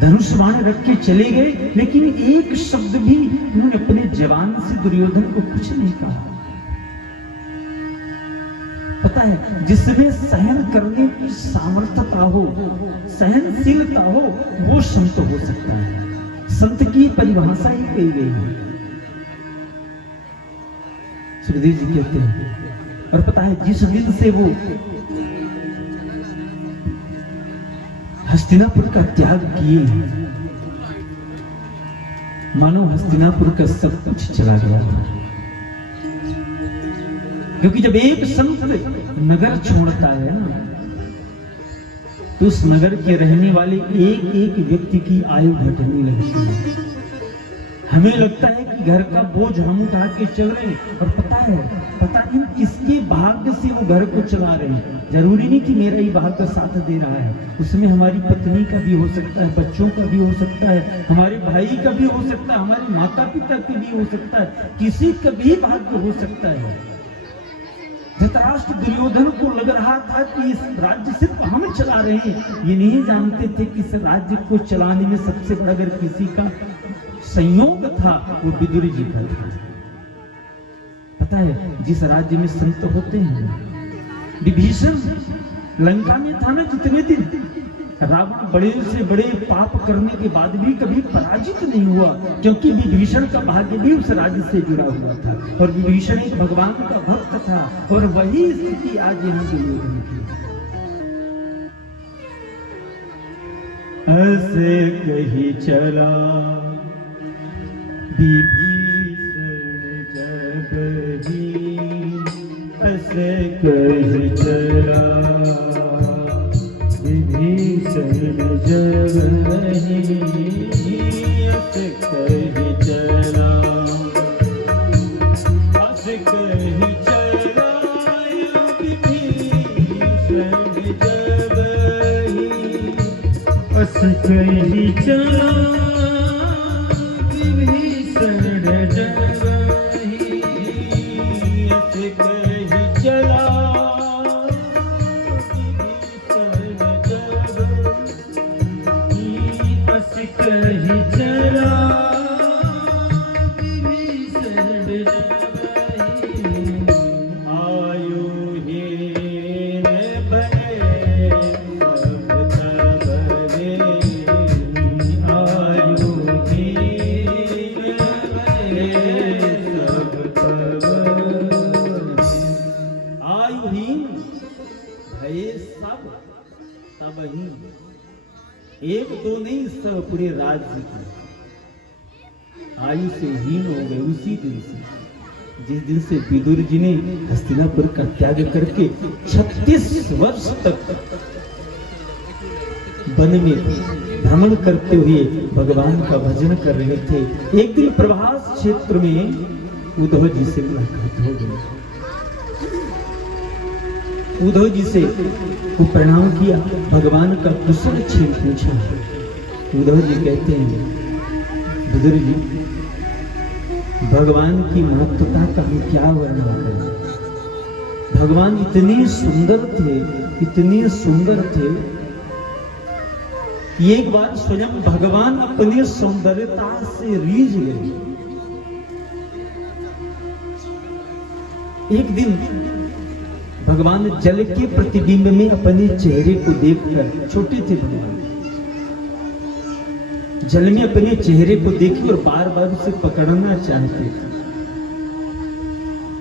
धनुष बाण रख के चले गए, लेकिन एक शब्द भी उन्होंने अपने जवान से दुर्योधन को कुछ नहीं कहा। पता है जिसमें सहन करने की सामर्थ्यता हो, सहनशीलता हो, वो संत हो सकता है। संत की परिभाषा ही कही गई है, सुखदेव जी कहते हैं। और पता है जिस दिन से वो हस्तिनापुर का त्याग किए, मानो हस्तिनापुर का सब कुछ चला गया। क्योंकि जब एक संत नगर छोड़ता है ना, तो उस नगर के रहने वाले एक एक व्यक्ति की आयु घटने लगती है। हमें लगता है कि घर का बोझ हम उठा के चल रहे हैं, और पता नहीं किसके भाग्य से वो घर को चला रहे हैं। जरूरी नहीं कि मेरा ही भाग्य साथ दे रहा है, उसमें हमारी पत्नी का भी हो सकता है, बच्चों का भी हो सकता है, हमारे भाई का भी हो सकता है, हमारे माता पिता का भी हो सकता है, किसी का भी भाग्य हो सकता है। धृतराष्ट्र दुर्योधन को लग रहा था कि इस राज्य सिर्फ हम चला रहे हैं, ये नहीं जानते थे कि इस राज्य को चलाने में सबसे बड़ा अगर किसी का संयोग था वो विदुर जी का था। पता है जिस राज्य में संत होते हैं, विभीषण लंका में था ना जितने दिन, रावण बड़े से बड़े पाप करने के बाद भी कभी पराजित नहीं हुआ, क्योंकि विभीषण का भाग्य भी उस राज्य से जुड़ा हुआ था, और विभीषण एक भगवान का भक्त था। और वही स्थिति आज यहाँ दुर्योधन की। ऐसे कही चला विभीषण जब ही, ऐसे कही चला विभीषण जब नहीं, ऐसे कही चला, ऐसे कही चला विभीषण जब ही, ऐसे कही चला एक दो नहीं, सब पूरे राज्य की आयु से हीन हो गए उसी दिन से, जिस दिन से विदुर जी ने हस्तिनापुर का त्याग करके 36 वर्ष तक वन में भ्रमण करते हुए भगवान का भजन कर रहे थे। एक दिन प्रभास क्षेत्र में उद्धव जी से मुलाकात हो गई। उद्धव जी से वो प्रणाम किया, भगवान का कुशल क्षेम पूछा। उद्धव जी कहते हैं, विदुर जी, भगवान की महत्वता का हम क्या वर्णन करें। भगवान इतने सुंदर थे, इतने सुंदर थे कि एक बार स्वयं भगवान अपने सौंदर्यता से रीझ गए। एक दिन भगवान जल के प्रतिबिंब में अपने चेहरे को देखकर, छोटे थे भगवान, जल में अपने चेहरे को देखे और बार बार उसे पकड़ना चाहते थे।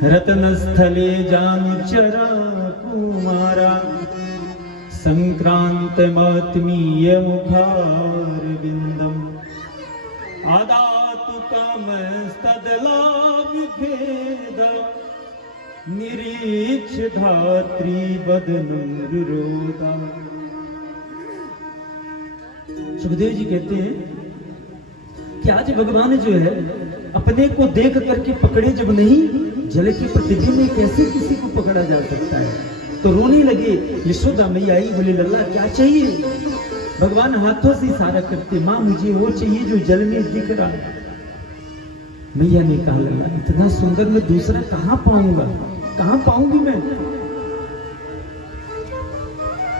रतन स्थले जानुचरा कुमारा संक्रांत मात्मीय मुखार बिंदम आदातु कामस्तदलाभ भेद निरीक्ष धात्री बदनं रुरोधा। सुखदेव जी कहते हैं कि आज भगवान जो है अपने को देख करके पकड़े जब नहीं, जल के प्रतिबिंब में कैसे किसी को पकड़ा जा सकता है। तो रोने लगे। यशोदा मैया आई, बोले लल्ला क्या चाहिए। भगवान हाथों से इशारा करते, माँ मुझे वो चाहिए जो जल में दिख रहा है। मैया ने कहा लल्ला इतना सुंदर मैं दूसरा कहां पाऊंगा, कहां पाऊंगी मैं।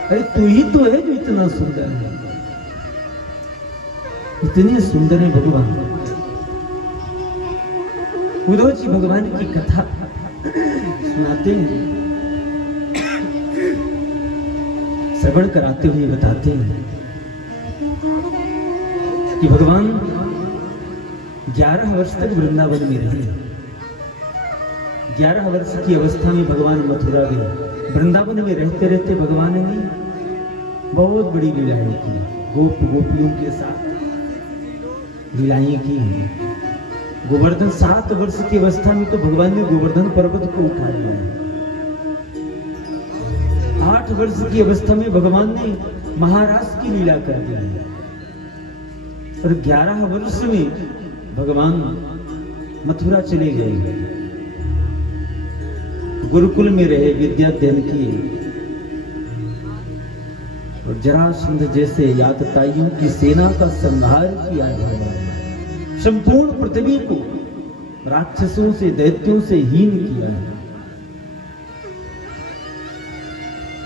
अरे तू ही तो है जो इतना सुंदर है, इतने सुंदर है भगवान। उद्धव जी भगवान की कथा सुनाते हैं, श्रवण कराते हुए बताते हैं कि भगवान 11 वर्ष तक वृंदावन में रहे। 11 वर्ष की अवस्था में भगवान मथुरा गए। वृंदावन में रहते रहते भगवान ने बहुत बड़ी लीलाएं की, गोप गोपियों के साथ लीलाएं की हैं। गोवर्धन 7 वर्ष की अवस्था में तो भगवान ने गोवर्धन पर्वत को उठा लिया है। 8 वर्ष की अवस्था में भगवान ने महाराज की लीला कर दिया है। और 11 वर्ष में भगवान मथुरा चले गए, गुरुकुल में रहे, विद्या अध्ययन किए और जरासंध जैसे यातताइयों की सेना का संहार किया है। संपूर्ण पृथ्वी को राक्षसों से, दैत्यों से हीन किया है।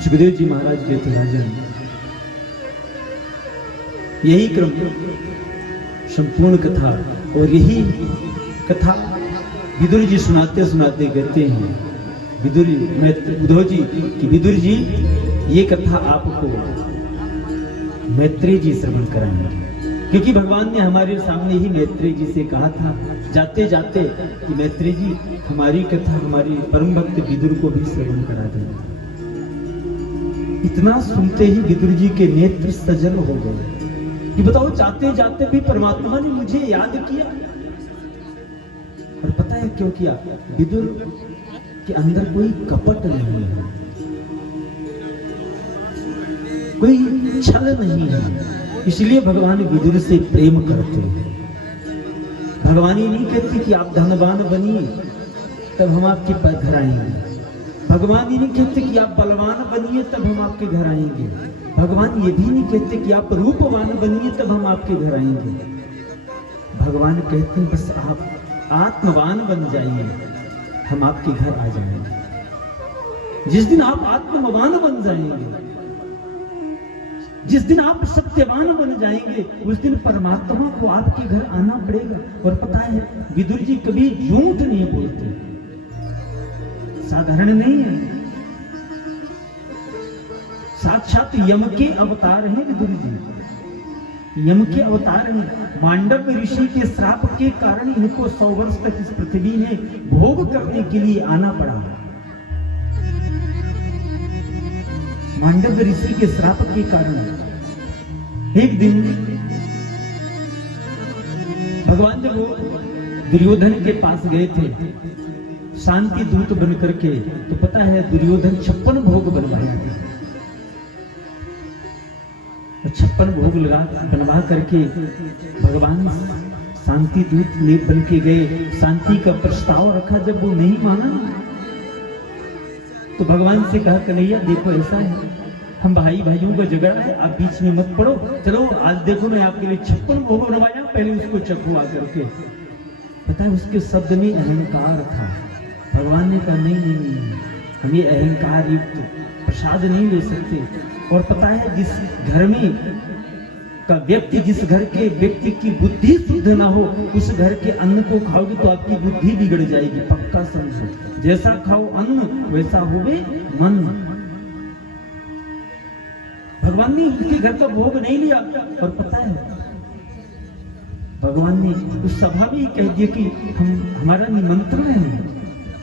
सुखदेव जी महाराज कहते राजन, यही क्रम संपूर्ण कथा, और यही कथा विदुर जी सुनाते सुनाते कहते हैं, विदुर उद्धव जी कि विदुर जी ये कथा आपको मैत्रेय जी श्रवण कराएंगे, क्योंकि भगवान ने हमारे सामने ही मैत्रेय जी से कहा था जाते जाते कि मैत्रेय जी हमारी कथा हमारी परम भक्त विदुर को भी श्रवण करा देना। इतना सुनते ही विदुर जी के नेत्र सजल हो गए कि बताओ जाते जाते भी परमात्मा ने मुझे याद किया। और पता है क्यों किया? विदुर के अंदर कोई कपट नहीं है, कोई छल नहीं है, इसलिए भगवान विदुर से प्रेम करते हैं। भगवान ये नहीं कहते कि आप धनवान बनिए तब हम आपके घर आएंगे। भगवान ये नहीं कहते कि आप बलवान बनिए तब हम आपके घर आएंगे। भगवान ये भी नहीं कहते कि आप रूपवान बनिए तब हम आपके घर आएंगे। भगवान कहते हैं बस आप आत्मवान बन जाइए, हम आपके घर आ जाएंगे। जिस दिन आप आत्मवान बन जाएंगे, जिस दिन आप सत्यवान बन जाएंगे, उस दिन परमात्मा को आपके घर आना पड़ेगा। और पता है विदुर जी कभी झूठ नहीं बोलते, साधारण नहीं है, साक्षात यम के अवतार हैं विदुर जी, यम के अवतार हैं। मांडव ऋषि के श्राप के कारण इनको 100 वर्ष तक इस पृथ्वी में भोग करने के लिए आना पड़ा। मांडव ऋषि के श्राप के कारण एक दिन भगवान जब वो दुर्योधन के पास गए थे शांति दूत बन करके, तो पता है दुर्योधन 56 भोग बनवाया था। 56 भोग लगा बनवा करके भगवान शांति दूत ले बन के गए, शांति का प्रस्ताव रखा। जब वो नहीं माना तो भगवान से कहा कन्हैया देखो ऐसा है, हम भाई भाइयों का झगड़ा है, आप बीच में मत पड़ो, चलो आज देखो मैं आपके लिए 56 भोग बनवाया, पहले उसको चखो आकर के। पता है उसके शब्द में अहंकार था। भगवान ने कहा नहीं नहीं नहीं, हम ये अहंकार युक्त प्रसाद नहीं ले सकते। और पता है जिस घर में का व्यक्ति, जिस घर के व्यक्ति की बुद्धि शुद्ध ना हो, उस घर के अन्न को खाओगे तो आपकी बुद्धि बिगड़ जाएगी, पक्का समझो। जैसा खाओ अन्न वैसा होवे मन। भगवान ने उनके घर का भोग नहीं लिया, और पता है भगवान ने उस सभा में ही कह दिया कि हमारा निमंत्रण है।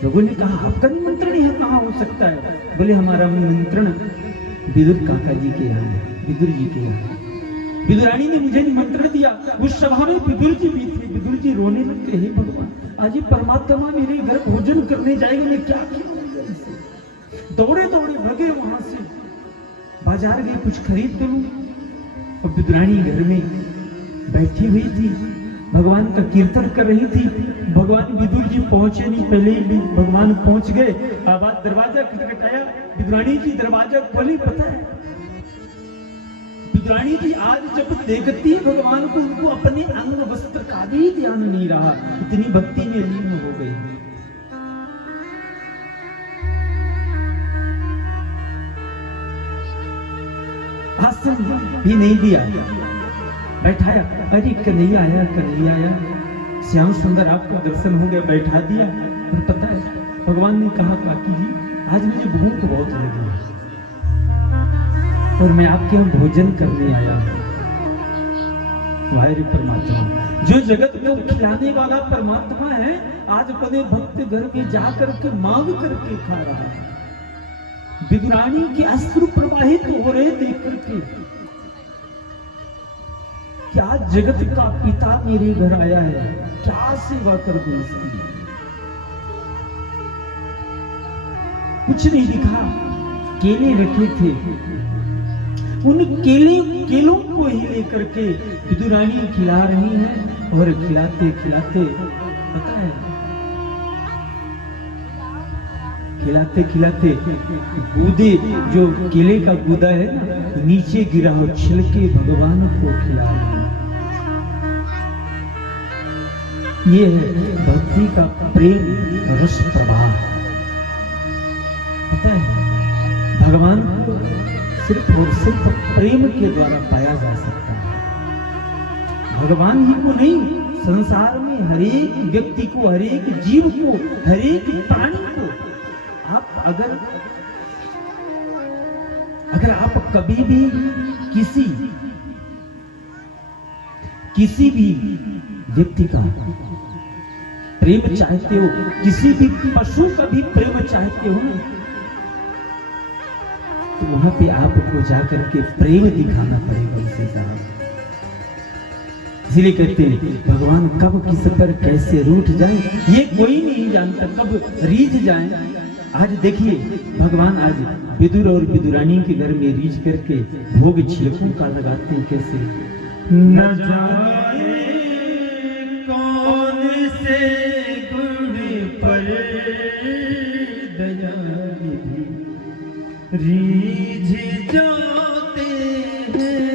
लोगों ने कहा आपका निमंत्रण यहाँ कहाँ हो सकता है? बोले हमारा निमंत्रण विदुर काका जी के यहाँ है, विदुर जी के यहाँ। विदुरानी ने मुझे निमंत्रण दिया। उस सभा में विदुर जी भी थे। विदुर जी रोने लगते, हे भगवान, आज ये परमात्मा मेरे घर भोजन करने जाएगा, मैं क्या करूं? दौड़े दौड़े भगे वहां से, बाजार गए कुछ खरीद करूं। और विदुरानी घर में बैठी हुई थी, भगवान का कीर्तन कर रही थी। भगवान विदुर जी पहुंचे नहीं, पहले ही भगवान पहुंच गए। आवाज दरवाजा खटखटाया, विदुरानी जी दरवाजा खोली। पता है विदुरानी जी आज जब देखती है भगवान को, उनको अपने अंग वस्त्र का भी ध्यान नहीं रहा, इतनी भक्ति में लीन हो गई। आसन भी नहीं दिया, बैठाया। अरे कन्हैया आया, कन्हैया आया, श्याम सुंदर आपका दर्शन हो गया, बैठा दिया। और पता है भगवान ने कहा काकी जी आज मुझे भूख बहुत लगी है और मैं आपके यहाँ भोजन करने आया हूँ। वाहे परमात्मा, जो जगत को खिलाने वाला परमात्मा है, आज अपने भक्त घर में जाकर के मांग करके खा रहा है। विदुरानी के अश्रु प्रवाहित हो रहे देख करके, क्या जगत का पिता मेरे घर आया है, क्या सेवा कर दूं इसकी? कुछ नहीं दिखा, केले रखे थे, उन केलों को ही लेकर के विदुरानी खिला रही है। और खिलाते खिलाते पता है, खिलाते खिलाते गूदे, जो केले का गूदा है ना, नीचे गिरा हो, छिलके भगवान को खिला रही है। ये है भक्ति का प्रेम रस प्रवाह। पता है भगवान को सिर्फ और सिर्फ प्रेम के द्वारा पाया जा सकता है। भगवान ही को नहीं, संसार में हरेक व्यक्ति को, हरेक जीव को, हरेक प्राणी को आप अगर आप कभी भी किसी भी व्यक्ति का प्रेम चाहते हो, किसी भी पशु का भी प्रेम चाहते हो, तो वहां पे आपको जाकर के प्रेम दिखाना पड़ेगा उसे साहब। इसलिए कहते हैं भगवान कब किस पर कैसे रूठ जाए ये कोई नहीं जानता, कब रीझ जाए। आज देखिए भगवान आज विदुर और विदुरानी के घर में रीझ करके भोग छिलकों का लगाते हैं। कैसे न जाने कौन से गुण पर दया रीझ जाते हैं,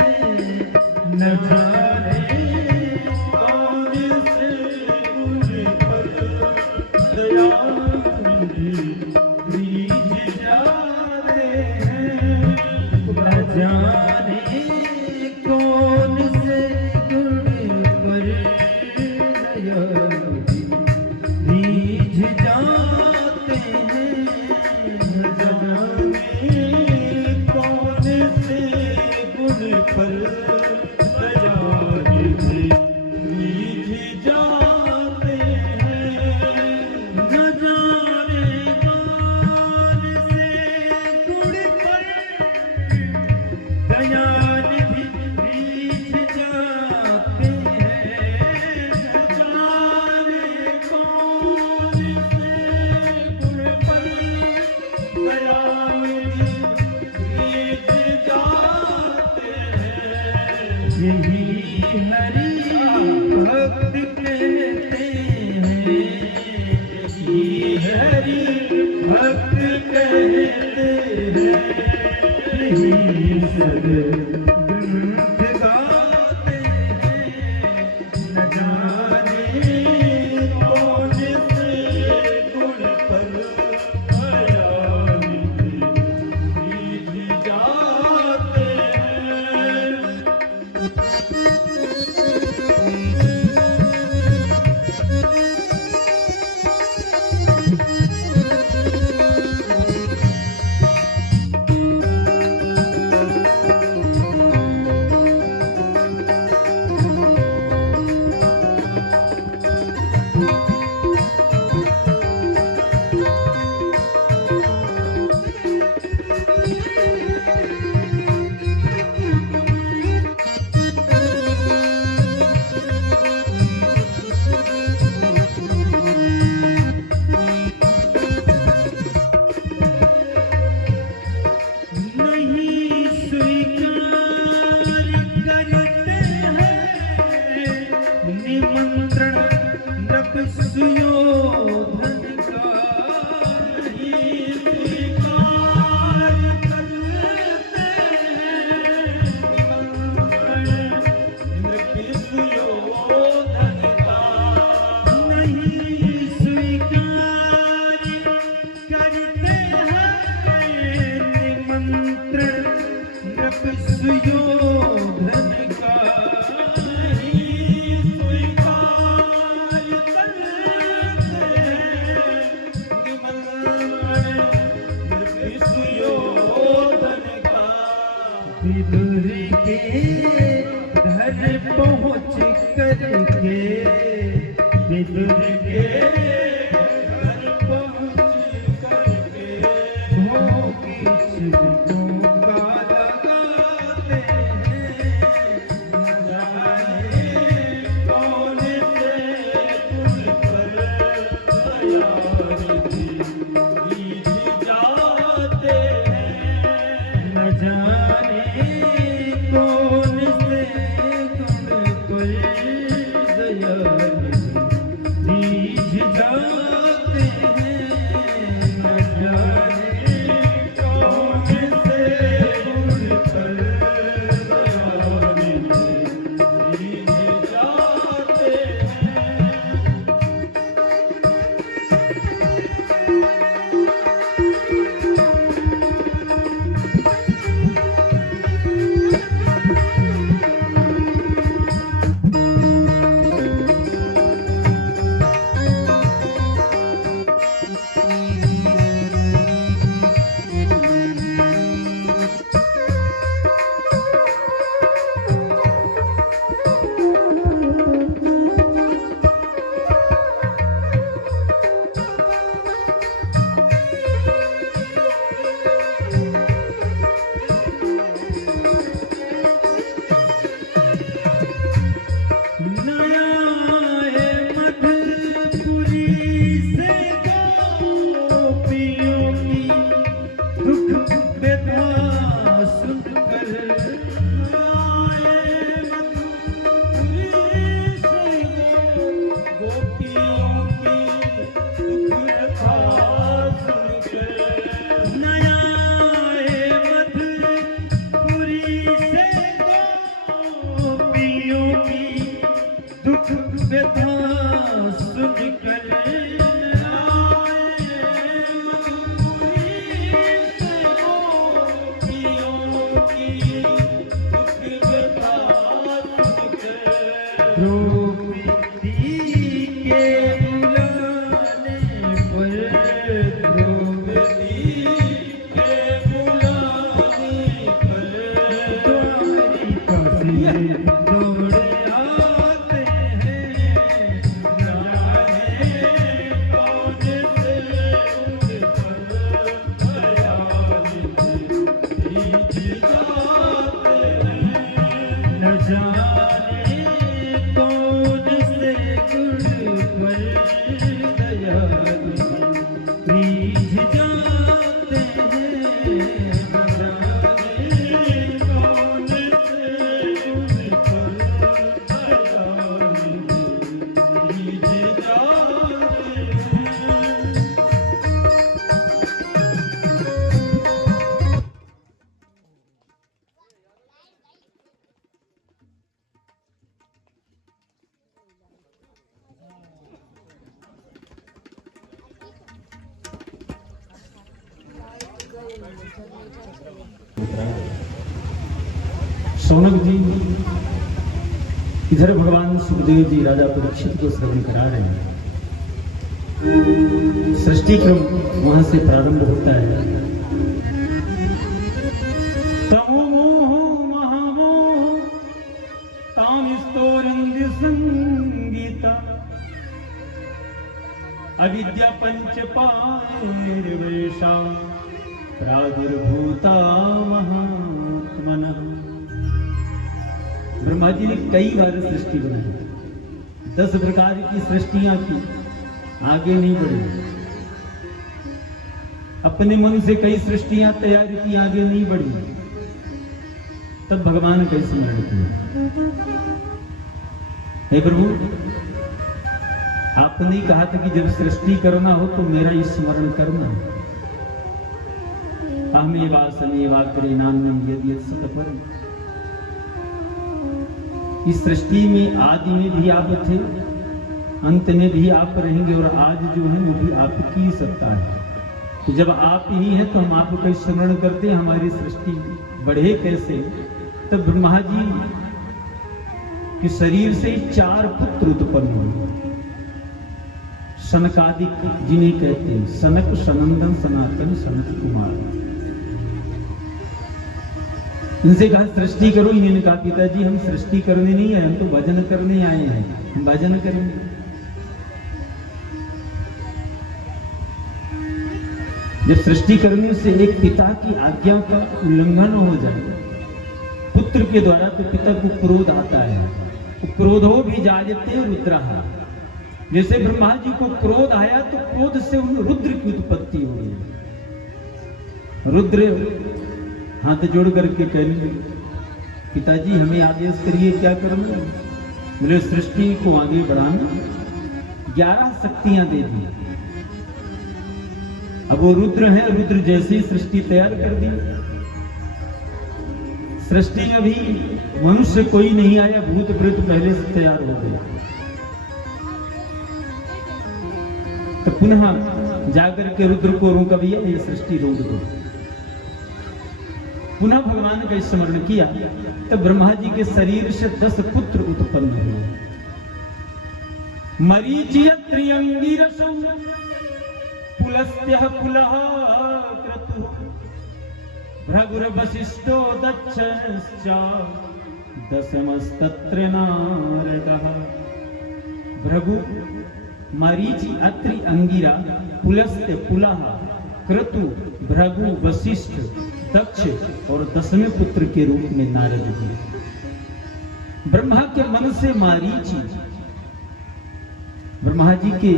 न जाने कौन से गुण पर दया रीझ जाते हैं, न जाने कौन से गुण पर दया रीझ जाते हैं, न जाने पर दया रीझ जाते हैं, न जाने कौन से गुण पर दया रीझ जाते हैं, न जाने कौन से गुण पर दया यही हरि भक्त कहते हैं, यही हरि भक्त कहते हैं, यही सब ग्रंथ गाते हैं, न जाने कौन से गुण पर दया रीझ जाते हैं। सुयोधन का ही स्वीकार करते सुयोधन का विदुर के घर पहुँच करके विदुर के घर पहुँच करके भोगी शिवों का लगाते हैं न जाने कौन से तुम पर तैयारी बीत जाते हैं न जाने कौन से तुम पर दयारी बीत जाते हैं न जाने कौन से तुम पर दयारी बीत जाते हैं। नया है मधुपुरी से गोपियों की दुख व्यथा सुनकर नया है मधुपुरी से गोपियों की दुख व्यथा सुनकर नया है मधुपुरी से गोपियों की दुख व्यथा सुनकर आए मधुपुरी से गोपियों की दुख व्यथा सुनकर द्रौपदी के बुलाने पर द्रौपदी के बुलाने पर द्वारिका से दौड़ आते हैं जाने कौन से उन पर दयारी बीत जाते हैं न जाने कौन से गुण पर दयारी बीत जाते हैं न जाने कौन से उन पर दयारी बीत जाते हैं। शौनक जी इधर भगवान सुखदेव जी राजा परीक्षित को श्रवण करा रहे हैं। सृष्टि क्रम वहां से प्रारंभ होता है। तमोमोह महामोह ताम स्तोरन्ति संगीता अविद्या पंचपायर्वेषा प्रादुर्भूता महात्मनः। ब्रह्मा जी ने कई बार सृष्टि बनाई, 10 प्रकार की सृष्टियां की, आगे नहीं बढ़ी। अपने मन से कई सृष्टियां तैयार की, आगे नहीं बढ़ी। तब भगवान का स्मरण किया, हे प्रभु आपने कहा था कि जब सृष्टि करना हो तो मेरा स्मरण करना। अहमेवासमेवाग्रे नान्यं यद्यत् सतपर। इस सृष्टि में आदि में भी आप थे, अंत में भी आप रहेंगे, और आज जो है वो भी आपकी सत्ता है। तो जब आप ही हैं तो हम आपका स्मरण करते हैं। हमारी सृष्टि बढ़े कैसे तब ब्रह्मा जी के शरीर से 4 पुत्र उत्पन्न हुए। सनकादिक जिन्हें कहते हैं, सनक, सनंदन, सनातन, सनत कुमार। इनसे कहा सृष्टि करो। इन्होंने कहा पिताजी हम सृष्टि करने नहीं आए, हम तो भजन करने आए हैं, हम भजन करेंगे। जब सृष्टि करने से एक पिता की आज्ञा का उल्लंघन हो जाए पुत्र के द्वारा, तो पिता को क्रोध आता है। तो क्रोधो भी जायते रुद्रः। जैसे ब्रह्मा जी को क्रोध आया तो क्रोध से उन रुद्र की उत्पत्ति हो गई। रुद्र हाथ जोड़ करके कहने पिताजी हमें आदेश करिए, क्या करना? बोले सृष्टि को आगे बढ़ाना, 11 शक्तियां दे दी। अब वो रुद्र है, रुद्र जैसी सृष्टि तैयार कर दी। सृष्टि में भी मनुष्य कोई नहीं आया, भूत प्रेत पहले से तैयार हो गए। तो पुनः जाकर के रुद्र को रोका, भैया ये सृष्टि रोक दो। पुनः भगवान का स्मरण किया तो ब्रह्मा जी के शरीर से 10 पुत्र उत्पन्न हुए। मरीचि त्र्यंगिरसौ पुलस्त्यः पुलः क्रतुः भृगुर्वसिष्ठो दक्षश्च दशमस्तत्र नारदः। भृगु, मरीचि, अत्रि, अंगिरा, पुलस्त्य, पुलह, क्रतु, भृगु, वशिष्ठ, दक्ष और 10वें पुत्र के रूप में नारद जी। ब्रह्मा के मन से मारीचि, ब्रह्मा जी के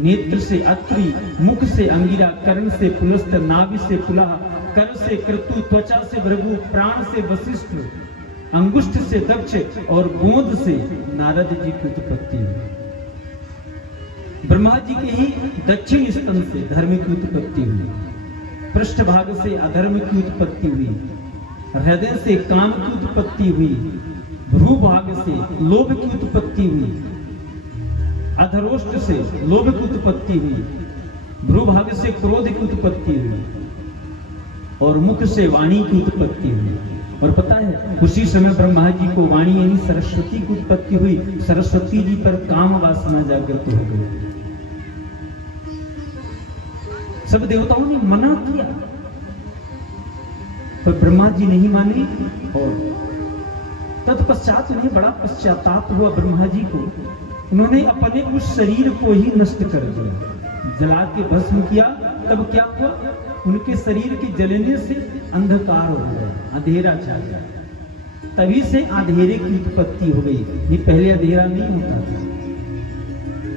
नेत्र से अत्रि, मुख से अंगिरा, कर्ण से पुलस्त्य, नाभि से पुलह, कर से क्रतु, त्वचा से भृगु, प्राण से वशिष्ठ, अंगुष्ठ से दक्ष और गोद से नारद जी की उत्पत्ति हुई। ब्रह्मा जी के ही दक्षिण स्तन से धर्म की उत्पत्ति हुई, पृष्ठभाग से अधर्म की उत्पत्ति हुई, हृदय से काम की उत्पत्ति हुई, भ्रूभाग से लोभ की उत्पत्ति हुई, अधरोष्ठ से लोभ की उत्पत्ति हुई, भ्रूभाग से क्रोध की उत्पत्ति हुई और मुख से वाणी की उत्पत्ति हुई। और पता है उसी समय ब्रह्मा जी को वाणी यानी सरस्वती की उत्पत्ति हुई। सरस्वती जी पर काम वासना जागृत हो गई। सब देवताओं ने मना किया पर ब्रह्मा जी नहीं माने और तत्पश्चात उन्हें बड़ा पश्चाताप हुआ ब्रह्मा जी को। उन्होंने अपने उस शरीर को ही नष्ट कर दिया, जला के भस्म किया। तब क्या हुआ? उनके शरीर के जलने से अंधकार हो गया, अंधेरा छा गया। तभी से अंधेरे की उत्पत्ति हो गई। ये पहले अंधेरा नहीं होता था।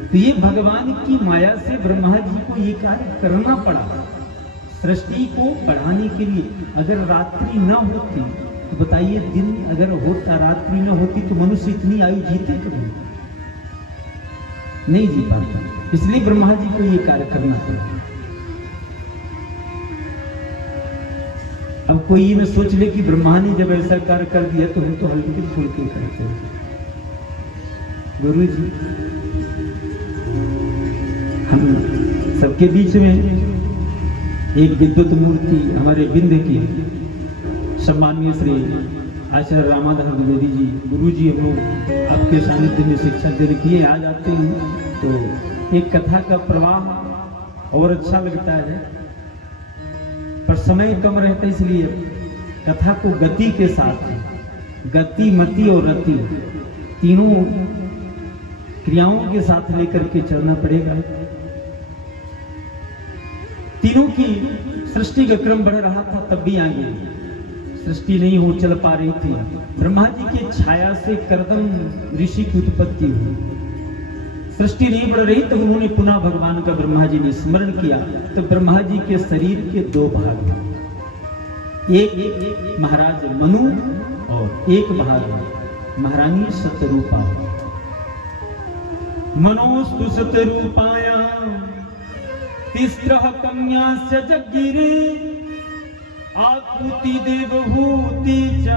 तो ये भगवान की माया से ब्रह्मा जी को ये कार्य करना पड़ा सृष्टि को बढ़ाने के लिए। अगर रात्रि न होती तो बताइए, दिन अगर होता, रात्रि न होती तो मनुष्य इतनी आयु जीते कभी नहीं जी पाता। इसलिए ब्रह्मा जी को ये कार्य करना पड़ा। अब कोई ये न सोच ले कि ब्रह्मा ने जब ऐसा कार्य कर दिया तो हम तो हल्के फुल्के करते हैं। गुरु जी, हम सबके बीच में एक विद्युत मूर्ति हमारे बिंद की सम्माननीय श्री आचार्य रामाधर द्विवेदी जी, गुरु जी, हम लोग आपके सानिध्य में शिक्षा देने के लिए आ जाते हैं तो एक कथा का प्रवाह और अच्छा लगता है, पर समय कम रहता है इसलिए कथा को गति के साथ, गति, मति और रति तीनों क्रियाओं के साथ लेकर के चलना पड़ेगा। तीनों की सृष्टि का क्रम बढ़ रहा था, तब भी आगे सृष्टि नहीं हो चल पा रही थी। ब्रह्मा जी की छाया से कर्दम ऋषि की उत्पत्ति हुई। सृष्टि नहीं बढ़ रही तो उन्होंने पुनः भगवान का ब्रह्मा जी ने स्मरण किया। तो ब्रह्मा जी के शरीर के 2 भाग हैं, एक महाराज मनु और एक भाग महारानी सतरूपा। मनोस्तु सतरूपाया तिस्रः कन्यास्य जगिरे आकुति देवभूति च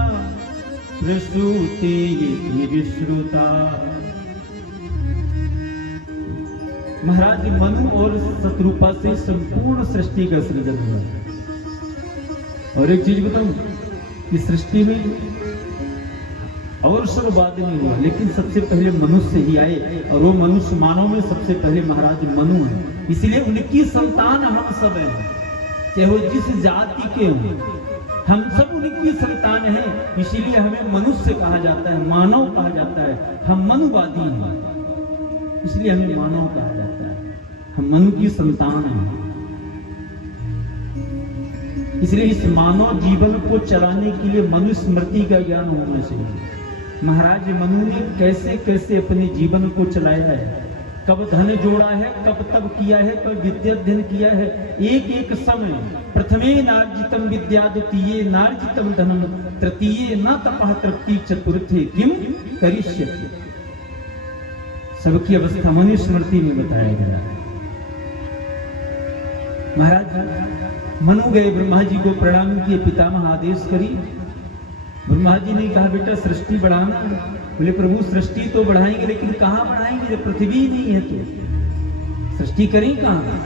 प्रसूति विश्रुता। महाराज मनु और शतरूपा से संपूर्ण सृष्टि का सृजन हुआ। और एक चीज बताऊं, इस सृष्टि में और सब बाद में हुआ, लेकिन सबसे पहले मनुष्य ही आए, और वो मनुष्य मानव में सबसे पहले महाराज मनु है। इसलिए उनकी संतान हम सब हैं, चाहे वो जिस जाति के हों, हम सब उनकी संतान हैं। इसीलिए हमें मनुष्य कहा जाता है, मानव कहा जाता है। हम मनुवादी हैं, इसलिए हमें मानव कहा जाता है। हम मनु की संतान हैं। इसलिए इस मानव जीवन को चलाने के लिए मनुस्मृति का ज्ञान होना चाहिए। महाराज मनु ने कैसे कैसे अपने जीवन को चलाया है, कब धन जोड़ा है, कब तब किया है, कब विद्याध्ययन किया है, एक एक समय। प्रथमे नार्जितम विद्या, द्वितीये नार्जितम धनम, तृतीये न तपः, तृप्ति चतुर्थे किम करिष्यति। सबकी अवस्था मनुस्मृति में बताया गया है। महाराज मनु गए, ब्रह्मा जी को प्रणाम किए, पितामह आदेश करी। ब्रह्मा जी ने कहा बेटा सृष्टि बढ़ाना। बोले प्रभु सृष्टि तो बढ़ाएंगे, लेकिन कहाँ बढ़ाएंगे जब पृथ्वी नहीं है तो सृष्टि करें कहाँ।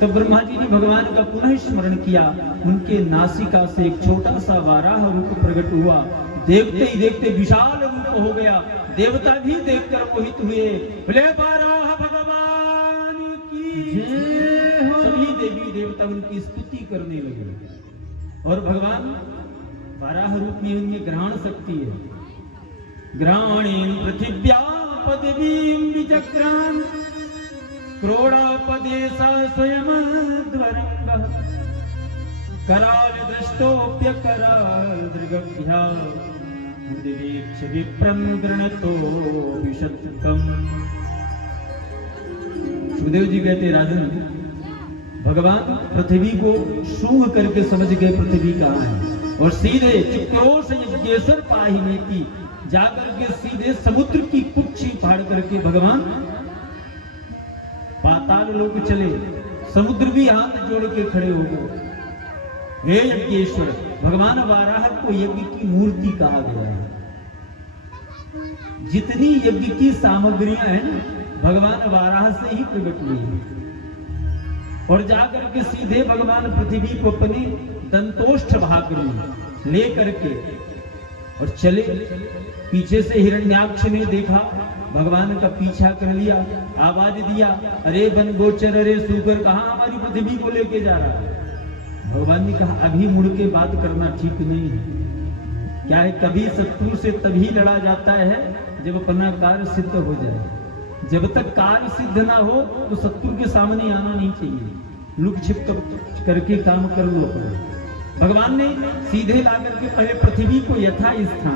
तब ब्रह्मा जी ने भगवान का पुनः स्मरण किया। उनके नासिका से एक छोटा सा वाराह रूप प्रकट हुआ। देखते ही देखते विशाल रूप हो गया। देवता भी देखकर मोहित हुए। बोले वाराह भगवान की जय हो। सभी देवी देवता उनकी स्तुति करने लगे। और भगवान वाराह रूप में उनमें ग्रहण शक्ति है। ग्राणीं पृथिव्या पदवीं विचक्रान्, क्रोडापदे सा स्वयं द्वरङ्गः, कराल दृष्टोऽप्यकराल दृगभ्या, मुदिवीक्ष्य विप्रं गृणतो विशतकम्। सुखदेव जी कहते राजन, भगवान पृथ्वी को सूंघ करके समझ गए पृथ्वी कहाँ है, और सीधे चक्रोश यज्ञेश्वर पाहिनेति जाकर के सीधे समुद्र की कुक्षी फाड़ करके भगवान पाताल लोक चले। समुद्र भी हाथ जोड़ के खड़े हो गए। हे यज्ञेश्वर, भगवान वाराह को यज्ञ की मूर्ति कहा गया है। जितनी यज्ञ की सामग्रियां हैं भगवान वाराह से ही प्रकट हुई है। और जाकर के सीधे भगवान पृथ्वी को अपने दंतोष्ठ भाग में ले करके और चले। पीछे से हिरण्याक्ष ने देखा, भगवान का पीछा कर लिया, आवाज दिया, अरे वन गोचर, अरे सुकर, कहाँ हमारी पृथ्वी को लेके जा रहा है। भगवान ने कहा अभी मुड़ के बात करना ठीक नहीं है। क्या है, कभी शत्रु से तभी लड़ा जाता है जब अपना कार्य सिद्ध हो जाए। जब तक कार्य सिद्ध ना हो तो शत्रु के सामने आना नहीं चाहिए। लुक छिप करके काम कर लो। भगवान ने सीधे ला करके पहले पृथ्वी को यथा स्थान